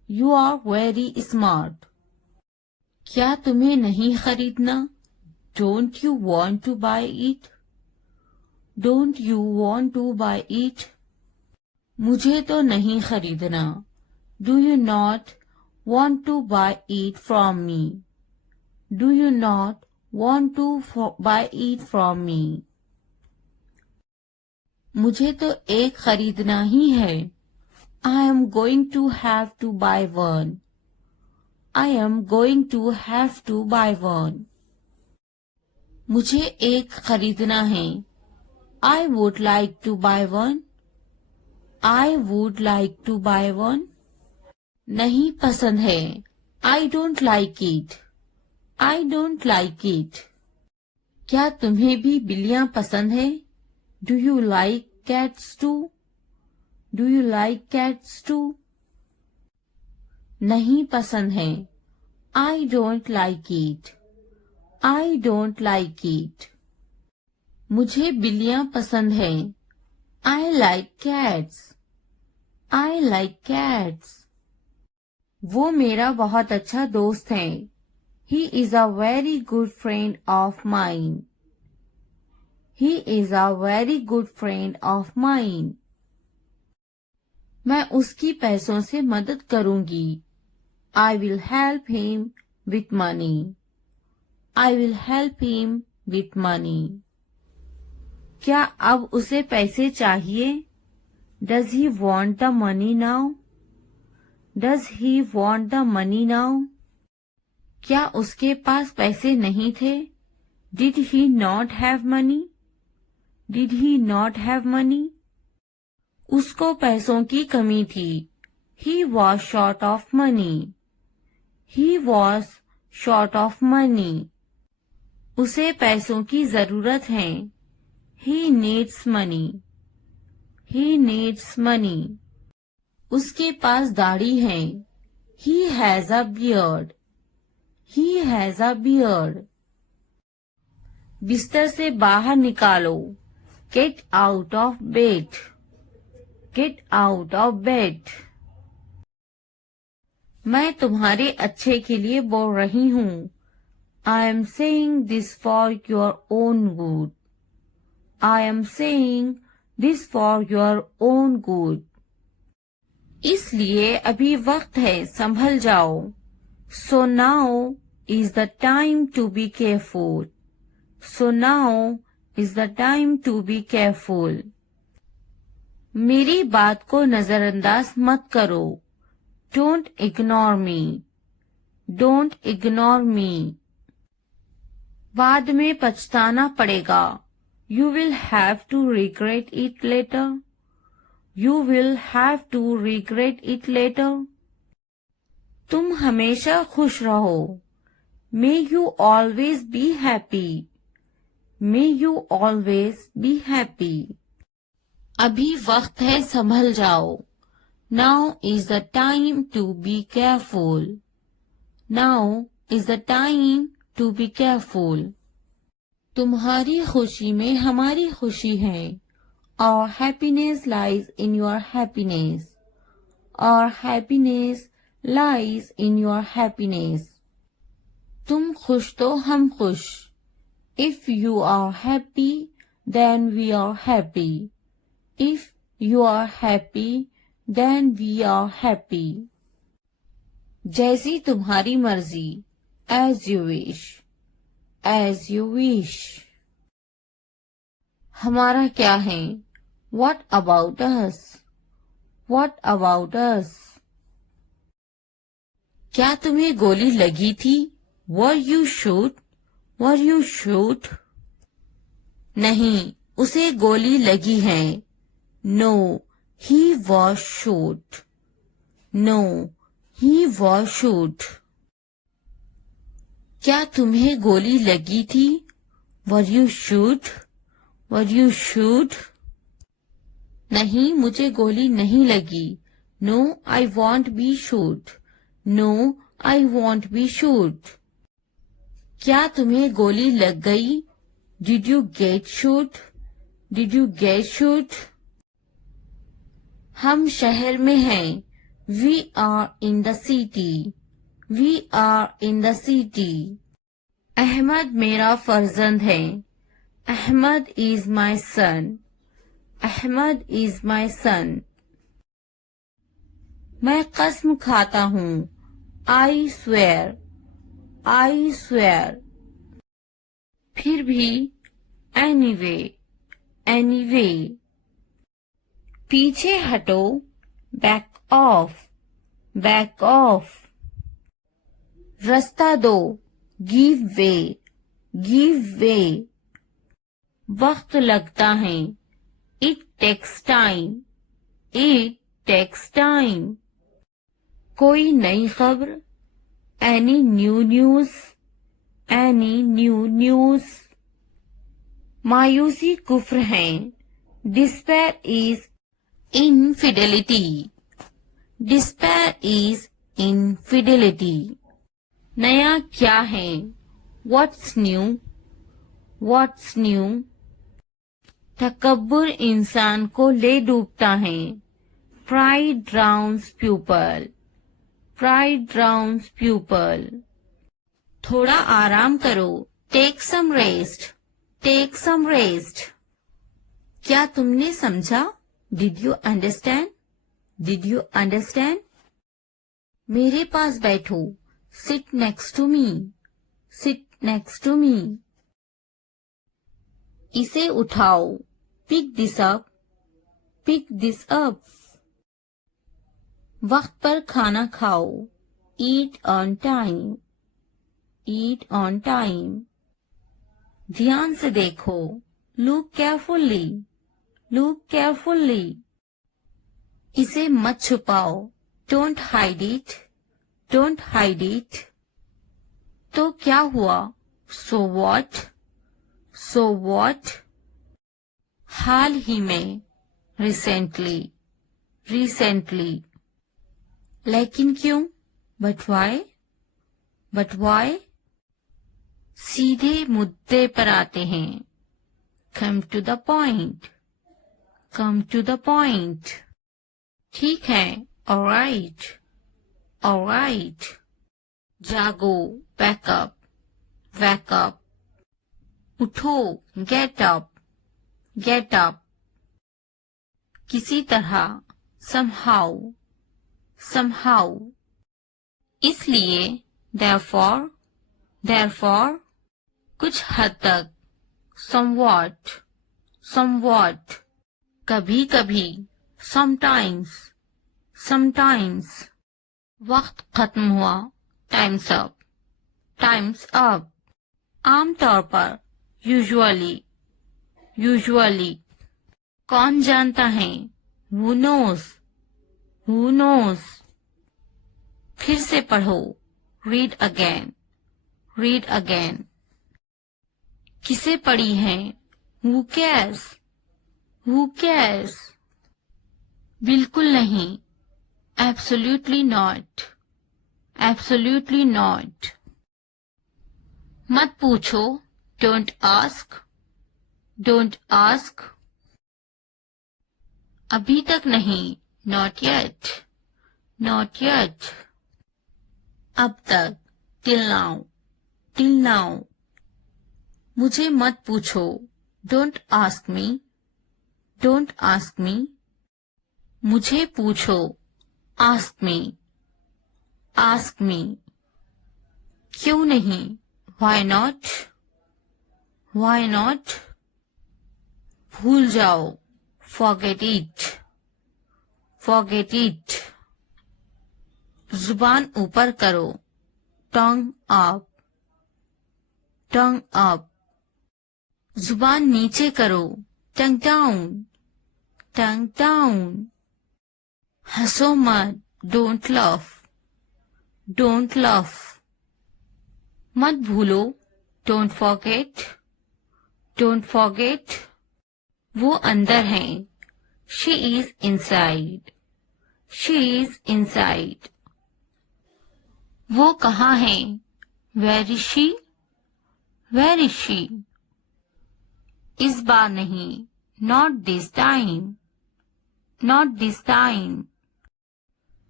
You are very smart. क्या तुम्हें नहीं खरीदना? Don't you want to bye it? Don't you want to bye it? मुझे तो नहीं खरीदना। Do you not want to bye it from me? Do you not want to bye it from me? मुझे तो एक खरीदना ही है। I am going to have to by one. I am going to have to by one. मुझे एक खरीदना है। I would like to by one. I would like to by one. नहीं पसंद है। I don't like it. I don't like it. क्या तुम्हें भी बिल्लियां पसंद है? Do you like cats to? Do you like cats to? नहीं पसंद है। I don't like it. I don't like it. मुझे बिल्लियां पसंद है। I like cats. I like cats. वो मेरा बहुत अच्छा दोस्त है। He is a very good friend of mine. He is a very good friend of mine. मैं उसकी पैसों से मदद करूंगी। I will help him with money. I will help him with money. क्या अब उसे पैसे चाहिए? Does he want the money now? Does he want the money now? क्या उसके पास पैसे नहीं थे? Did he not have money? Did he not have money? उसको पैसों की कमी थी। He was short of money. He was short of money. उसे पैसों की जरूरत है। He needs money. He needs money. उसके पास दाढ़ी है। He has a beard. He has a beard. बिस्तर से बाहर निकालो। Get out of bed. Get out of bed. मैं तुम्हारे अच्छे के लिए बोल रही हूँ। I am saying this for your own good. I am saying this for your own good. इसलिए अभी वक्त है, संभल जाओ। So now is the time to be careful. So now is the time to be careful. मेरी बात को नजरअंदाज मत करो। Don't ignore me. Don't ignore me. बाद में पछताना पड़ेगा। You will have to regret it later. You will have to regret it later. तुम हमेशा खुश रहो। May you always be happy. May you always be happy. अभी वक्त है, संभल जाओ। Now is the time to be careful. Now is the time to be careful. तुम्हारी खुशी में हमारी खुशी है। Our happiness lies in your happiness. Our happiness lies in your happiness. तुम खुश तो हम खुश। If you are happy, then we are happy. If you are happy, then we are happy. जैसी तुम्हारी मर्जी। As you wish. As you wish. हमारा क्या है? What about us? What about us? क्या तुम्हें गोली लगी थी? Were you shot? Were you shot? नहीं, उसे गोली लगी है। No, he was shot. No, he was shot. क्या तुम्हें गोली लगी थी? Were you shot? Were you shot? नहीं, मुझे गोली नहीं लगी। No, I won't be shot. No, I won't be shot. क्या तुम्हें गोली लग गई? Did you get shot? Did you get shot? हम शहर में हैं। We are in the city. We are in the city. Ahmad मेरा फर्जंद है. Ahmad is my son. Ahmad is my son. मैं कसम खाता हूँ. I swear. I swear. फिर भी. Anyway. Anyway. पीछे हटो. Back off. Back off. रास्ता दो. Give way. Give way. वक्त लगता है. It takes time. It takes time. कोई नई खबर. Any new news. Any new news. मायूसी कुफ्र है. Despair is infidelity. Despair is infidelity. नया क्या है. What's new. What's new. तकब्बुर इंसान को ले डूबता है. Pride drowns pupil. Pride drowns pupil. थोड़ा आराम करो. Take some rest. Take some rest. क्या तुमने समझा? Did you understand? Did you understand? मेरे पास बैठो. Sit next to me. Sit next to me. इसे उठाओ. Pick this up. Pick this up. वक्त पर खाना खाओ. Eat on time. Eat on time. ध्यान से देखो. Look carefully. Look carefully. इसे मत छुपाओ. Don't hide it. Don't hide it. तो क्या हुआ? So what? So what? हाल ही में. Recently. Recently. लेकिन क्यों? But why? But why? सीधे मुद्दे पर आते हैं. Come to the point. Come to the point. ठीक है. All right. All right. जागो. Wake up. Wake up. उठो. Get up. Get up. किसी तरह. Somehow. Somehow. इसलिए. Therefore. Therefore. कुछ हद तक. Somewhat. Somewhat. कभी कभी. Sometimes. Sometimes. वक्त खत्म हुआ. Time's up. Time's up. आमतौर पर. Usually. Usually. कौन जानता है? Who knows? Who knows? फिर से पढ़ो. Read again. Read again. किसे पढ़ी है? Who cares? Who cares? बिल्कुल नहीं. Absolutely not. Absolutely not. मत पूछो. Don't ask. Don't ask. अभी तक नहीं. Not yet. Not yet. अब तक. Till now. Till now. मुझे मत पूछो. Don't ask me. Don't ask me. मुझे पूछो. Ask me. Ask me. क्यों नहीं? Why not? Why not? भूल जाओ. Forget it. Forget it. जुबान ऊपर करो. Tongue up. Tongue up. जुबान नीचे करो. Tongue down. Tongue down. हंसो मत. Don't laugh. Don't laugh. मत भूलो. Don't forget. Don't forget. वो अंदर है. She is inside. She is inside. वो कहाँ है? Where is she? Where is she? इस बार नहीं. Not this time. Not this time.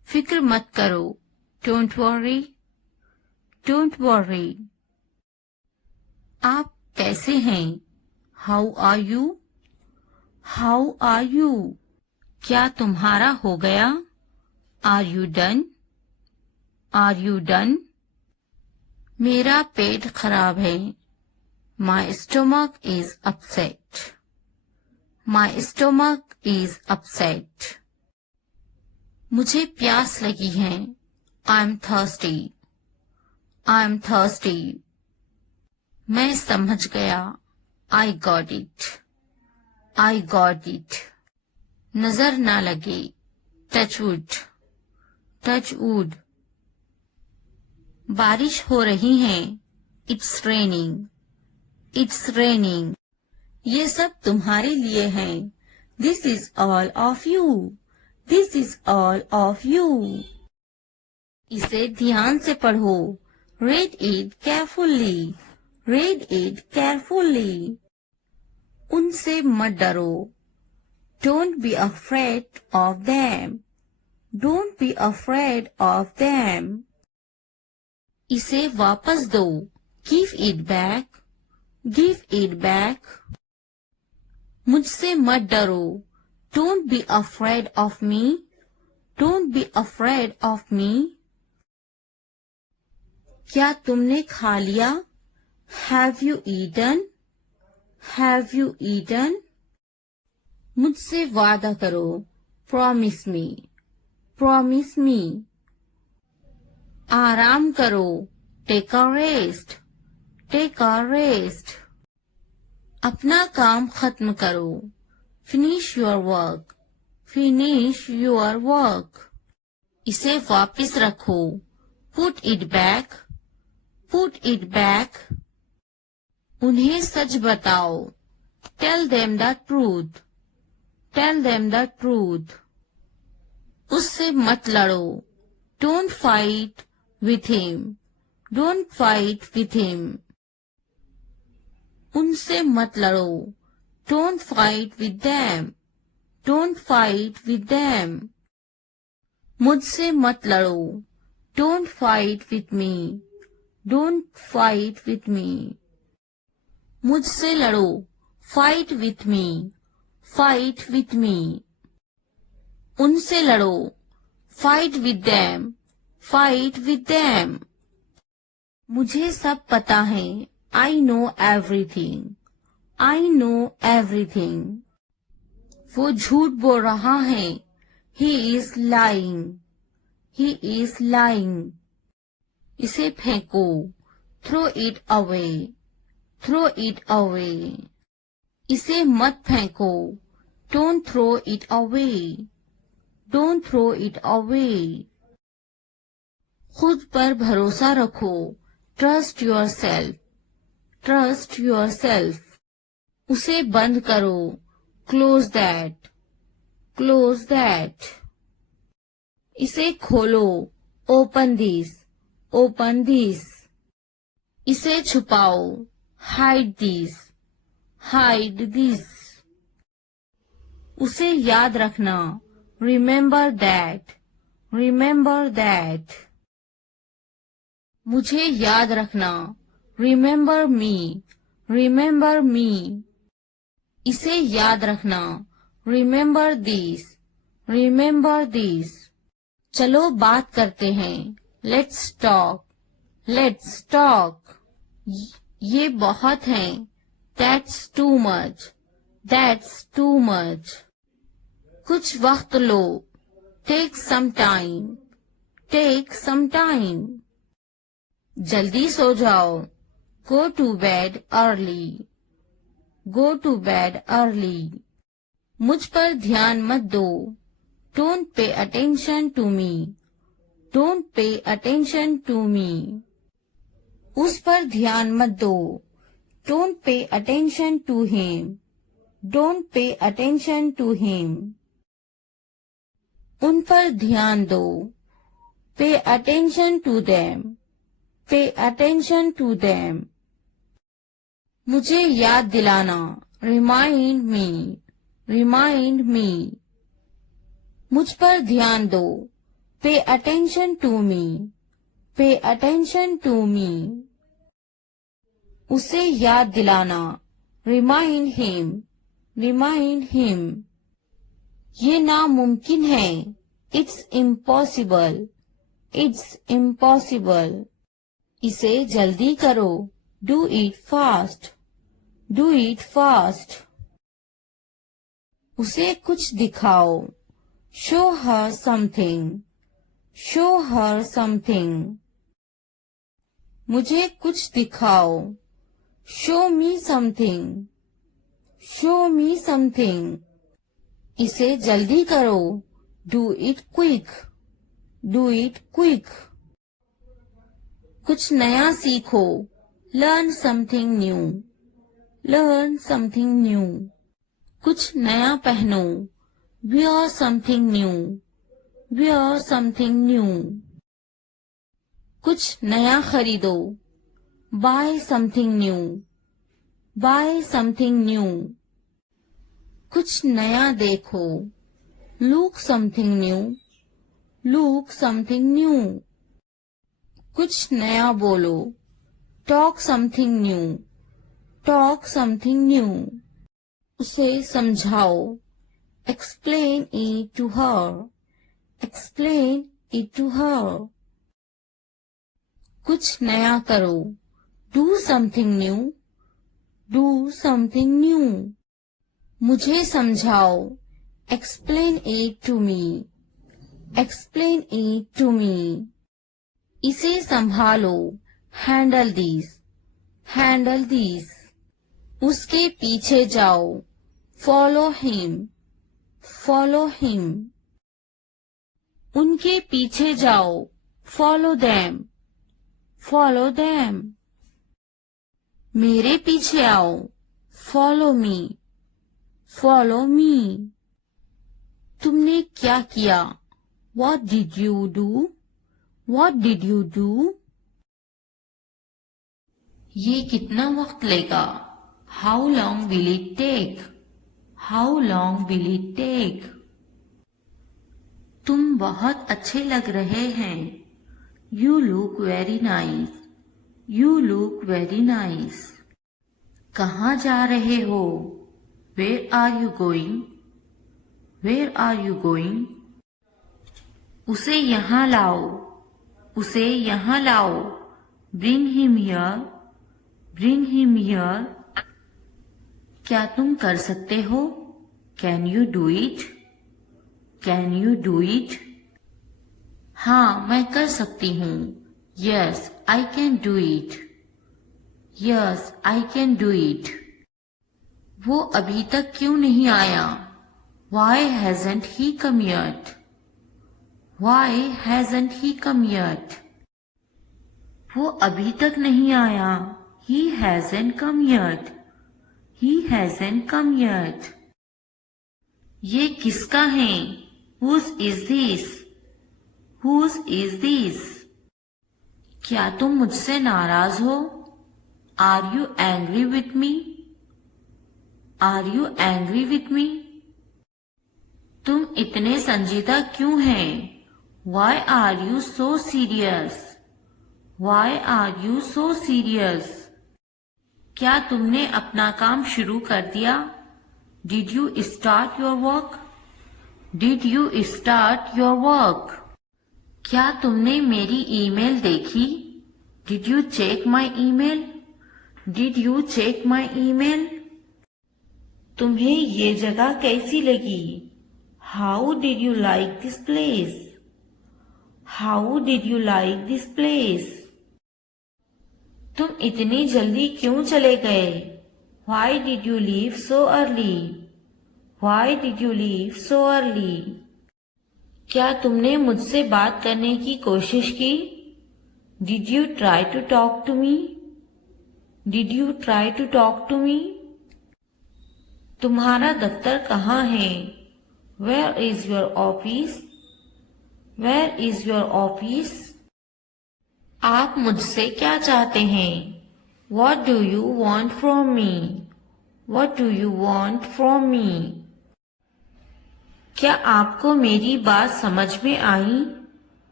फिक्र मत करो, डोंट वरी, डोंट वरी। आप कैसे हैं? How are you, how are you. क्या तुम्हारा हो गया? Are you done, are you done. मेरा पेट खराब है, माई stomach is upset, my stomach is upset. मुझे प्यास लगी है, I am thirsty, I am thirsty. मैं समझ गया, I got it, I got it. नजर ना लगे, टच वुड, टच वुड। बारिश हो रही है, इट्स रेनिंग, इट्स रेनिंग। ये सब तुम्हारे लिए है, this is all of you, this is all of you. इसे ध्यान से पढ़ो, read it carefully, read it carefully. उनसे मत डरो, don't be afraid of them, don't be afraid of them. इसे वापस दो, give it back, give it back. मुझसे मत डरो, don't be afraid of me, don't be afraid of me. क्या तुमने खा लिया? Have you eaten, have you eaten. मुझसे वादा करो, प्रॉमिस मी, प्रॉमिस मी। आराम करो, take a rest, take a rest. अपना काम खत्म करो, finish your work, finish your work. इसे वापस रखो, put it back, put it back. उन्हें सच बताओ, tell them the truth, tell them the truth. उससे मत लड़ो, don't fight with him, don't fight with him. उनसे मत लड़ो, don't fight with them, don't fight with them. मुझसे मत लड़ो, don't fight with me, don't fight with me. मुझसे लड़ो, fight with me, fight with me. उनसे लड़ो, fight with them, fight with them. मुझे सब पता है, I know everything, I know everything. वो झूठ बोल रहा है, he is lying, he is lying. इसे फेंको, throw it away, throw it away. इसे मत फेंको, don't throw it away, don't throw it away. खुद पर भरोसा रखो, trust your self, trust your self. उसे बंद करो, क्लोज दैट, क्लोज दैट। इसे खोलो, ओपन दिस, ओपन दिस। इसे छुपाओ, हाइड दिस, हाइड दिस। उसे याद रखना, रिमेम्बर दैट, रिमेम्बर दैट। मुझे याद रखना, रिमेम्बर मी, रिमेम्बर मी। इसे याद रखना, रिमेम्बर दिस, रिमेम्बर दिस। चलो बात करते हैं, लेट्स टॉक, लेट्स टॉक। ये बहुत है, that's too much, that's too much. कुछ वक्त लो, take some time, take some time. जल्दी सो जाओ, go to bed early, go to bed early. मुझ पर ध्यान मत दो, don't pay attention to me, don't pay attention to me. उस पर ध्यान मत दो, don't pay attention to him, don't pay attention to him. उन पर ध्यान दो, pay attention to them, pay attention to them. मुझे याद दिलाना, रिमाइंड मी, रिमाइंड मी। मुझ पर ध्यान दो, Pay attention to me. Pay attention to me. उसे याद दिलाना. Remind him. Remind him. ये नामुमकिन है. It's impossible. It's impossible. इसे जल्दी करो. Do it fast. Do it fast. उसे कुछ दिखाओ. Show her something. Show her something. मुझे कुछ दिखाओ. Show me something. Show me something. इसे जल्दी करो. Do it quick. Do it quick. कुछ नया सीखो. Learn something new. Learn something new. कुछ नया पहनो. Wear something new. Wear something new. कुछ नया खरीदो. Buy something new. Buy something new. कुछ नया देखो. Look something new. Look something new. कुछ नया बोलो. Talk something new. Talk something new. उसे समझाओ. Explain it to her. Explain it to her. कुछ नया करो. Do something new. Do something new. मुझे समझाओ. Explain it to me. Explain it to me. इसे संभालो. Handle these. Handle these. उसके पीछे जाओ. Follow him. Follow him. उनके पीछे जाओ. Follow them. Follow them. मेरे पीछे आओ. Follow me. Follow me. तुमने क्या किया? What did you do? What did you do? ये कितना वक्त लेगा? How long will it take? How long will it take? तुम बहुत अच्छे लग रहे हैं. You look very nice. You look very nice. कहाँ जा रहे हो? Where are you going? Where are you going? उसे यहाँ लाओ. उसे यहाँ लाओ. Bring him here. Bring him here. क्या तुम कर सकते हो? Can you do it? Can you do it? हाँ, मैं कर सकती हूँ. Yes, I can do it. Yes, I can do it. वो अभी तक क्यों नहीं आया? Why hasn't he come yet? Why hasn't he come yet? वो अभी तक नहीं आया. He hasn't come yet. He hasn't come yet. ये किसका है? Whose is this? Whose is this? क्या तुम मुझसे नाराज हो? Are you angry with me? Are you angry with me? तुम इतने संजीदा क्यों हैं? Why are you so serious? Why are you so serious? क्या तुमने अपना काम शुरू कर दिया? Did you start your work? Did you start your work? क्या तुमने मेरी ईमेल देखी? Did you check my email? Did you check my email? तुम्हें ये जगह कैसी लगी? How did you like this place? How did you like this place? तुम इतनी जल्दी क्यों चले गए? Why did you leave so early? Why did you leave so early? क्या तुमने मुझसे बात करने की कोशिश की? Did you try to talk to me? Did you try to talk to me? तुम्हारा दफ्तर कहाँ है? Where is your office? Where is your office? आप मुझसे क्या चाहते हैं? What do you want from me? What do you want from me? क्या आपको मेरी बात समझ में आई?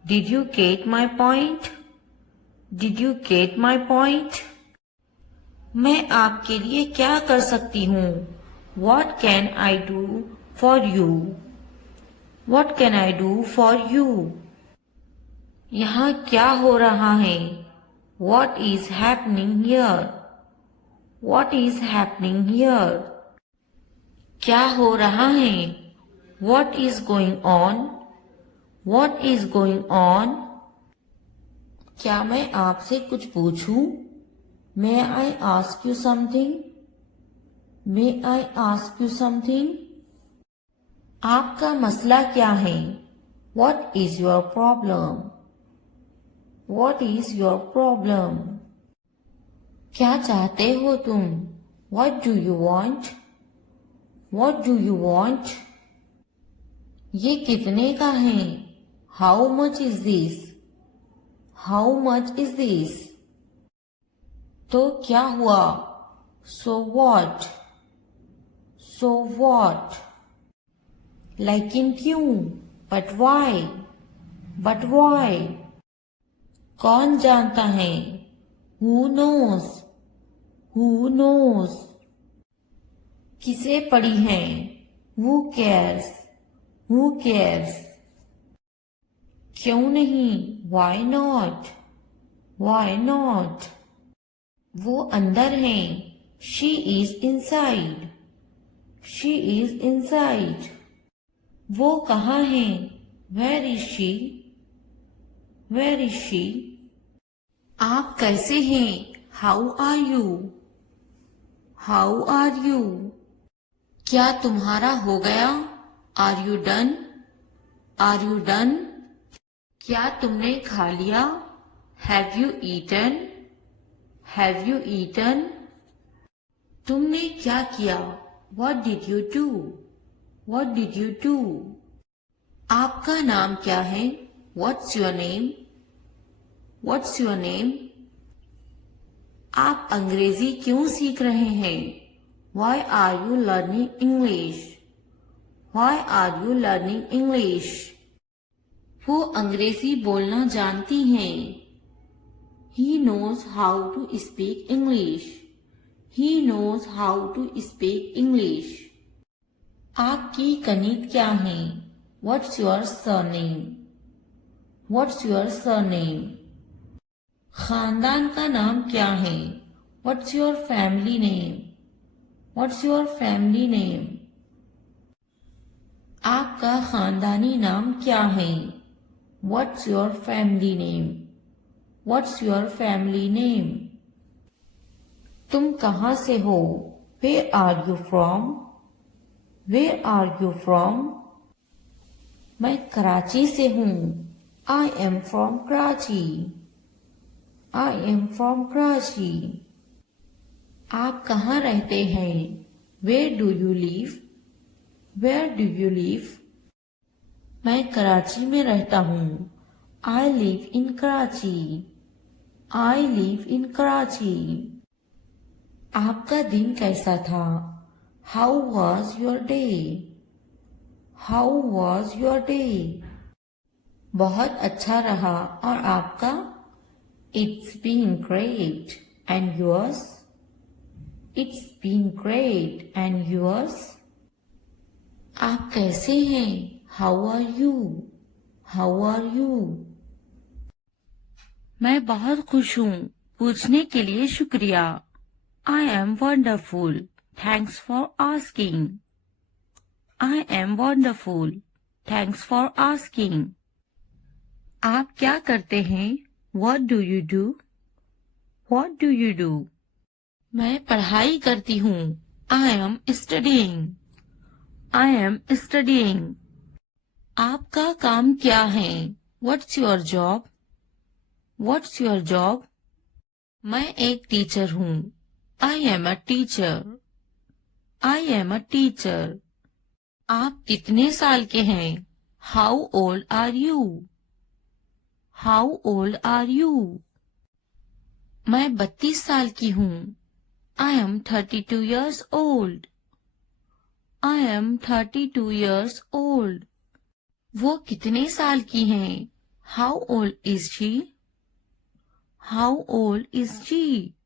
Did you get my point? Did you get my point? मैं आपके लिए क्या कर सकती हूँ? What can I do for you? What can I do for you? यहाँ क्या हो रहा है? What is happening here? What is happening here? क्या हो रहा है? What is going on? What is going on? क्या मैं आपसे कुछ पूछूं? May I ask you something? May I ask you something? आपका मसला क्या है? What is your problem? What is your problem? क्या चाहते हो तुम? What do you want? What do you want? ये कितने का है? How much is this? How much is this? तो क्या हुआ? So what? So what? लेकिन क्यों? But why? But why? कौन जानता है? Who knows? Who knows? किसे पड़ी है? Who cares? Who cares? क्यों नहीं? Why not? Why not? वो अंदर है. She is inside. She is inside. वो कहाँ है? Where is she? Where is she? आप कैसे हैं? How are you? How are you? क्या तुम्हारा हो गया? Are you done? Are you done? क्या तुमने खा लिया? Have you eaten? Have you eaten? तुमने क्या किया? What did you do? What did you do? आपका नाम क्या है? What's your name? What's your name? आप अंग्रेजी क्यों सीख रहे हैं? Why are you learning English? Why are you learning English? वो अंग्रेजी बोलना जानती हैं. He knows how to speak English. He knows how to speak English. आपकी कनीत क्या है? What's your surname? What's your surname? खानदान का नाम क्या है? What's your family name? What's your family name? आपका खानदानी नाम क्या है? What's your family name? What's your family name? तुम कहाँ से हो? Where are you from? Where are you from? मैं कराची से हूँ. I am from Karachi. I am from Karachi. आप कहाँ रहते हैं? Where do you live? Where do you live? मैं कराची में रहता हूँ. I live in Karachi. I live in Karachi. आपका दिन कैसा था? How was your day? How was your day? बहुत अच्छा रहा. और आपका? It's been great. And yours? It's been great. And yours? आप कैसे हैं? How are you? How are you? मैं बहुत खुश हूँ. पूछने के लिए शुक्रिया. I am wonderful. Thanks for asking. I am wonderful. Thanks for asking. आप क्या करते हैं? What do you do? What do you do? मैं पढ़ाई करती हूँ. I am studying. I am studying. आपका काम क्या है? What's your job? What's your job? मैं एक टीचर हूँ. I am a teacher. I am a teacher. आप कितने साल के हैं? How old are you? How old are you? मैं 32 साल की हूँ. I am 32 years old. I am 32 years old. वो कितने साल की हैं? How old is she? How old is she?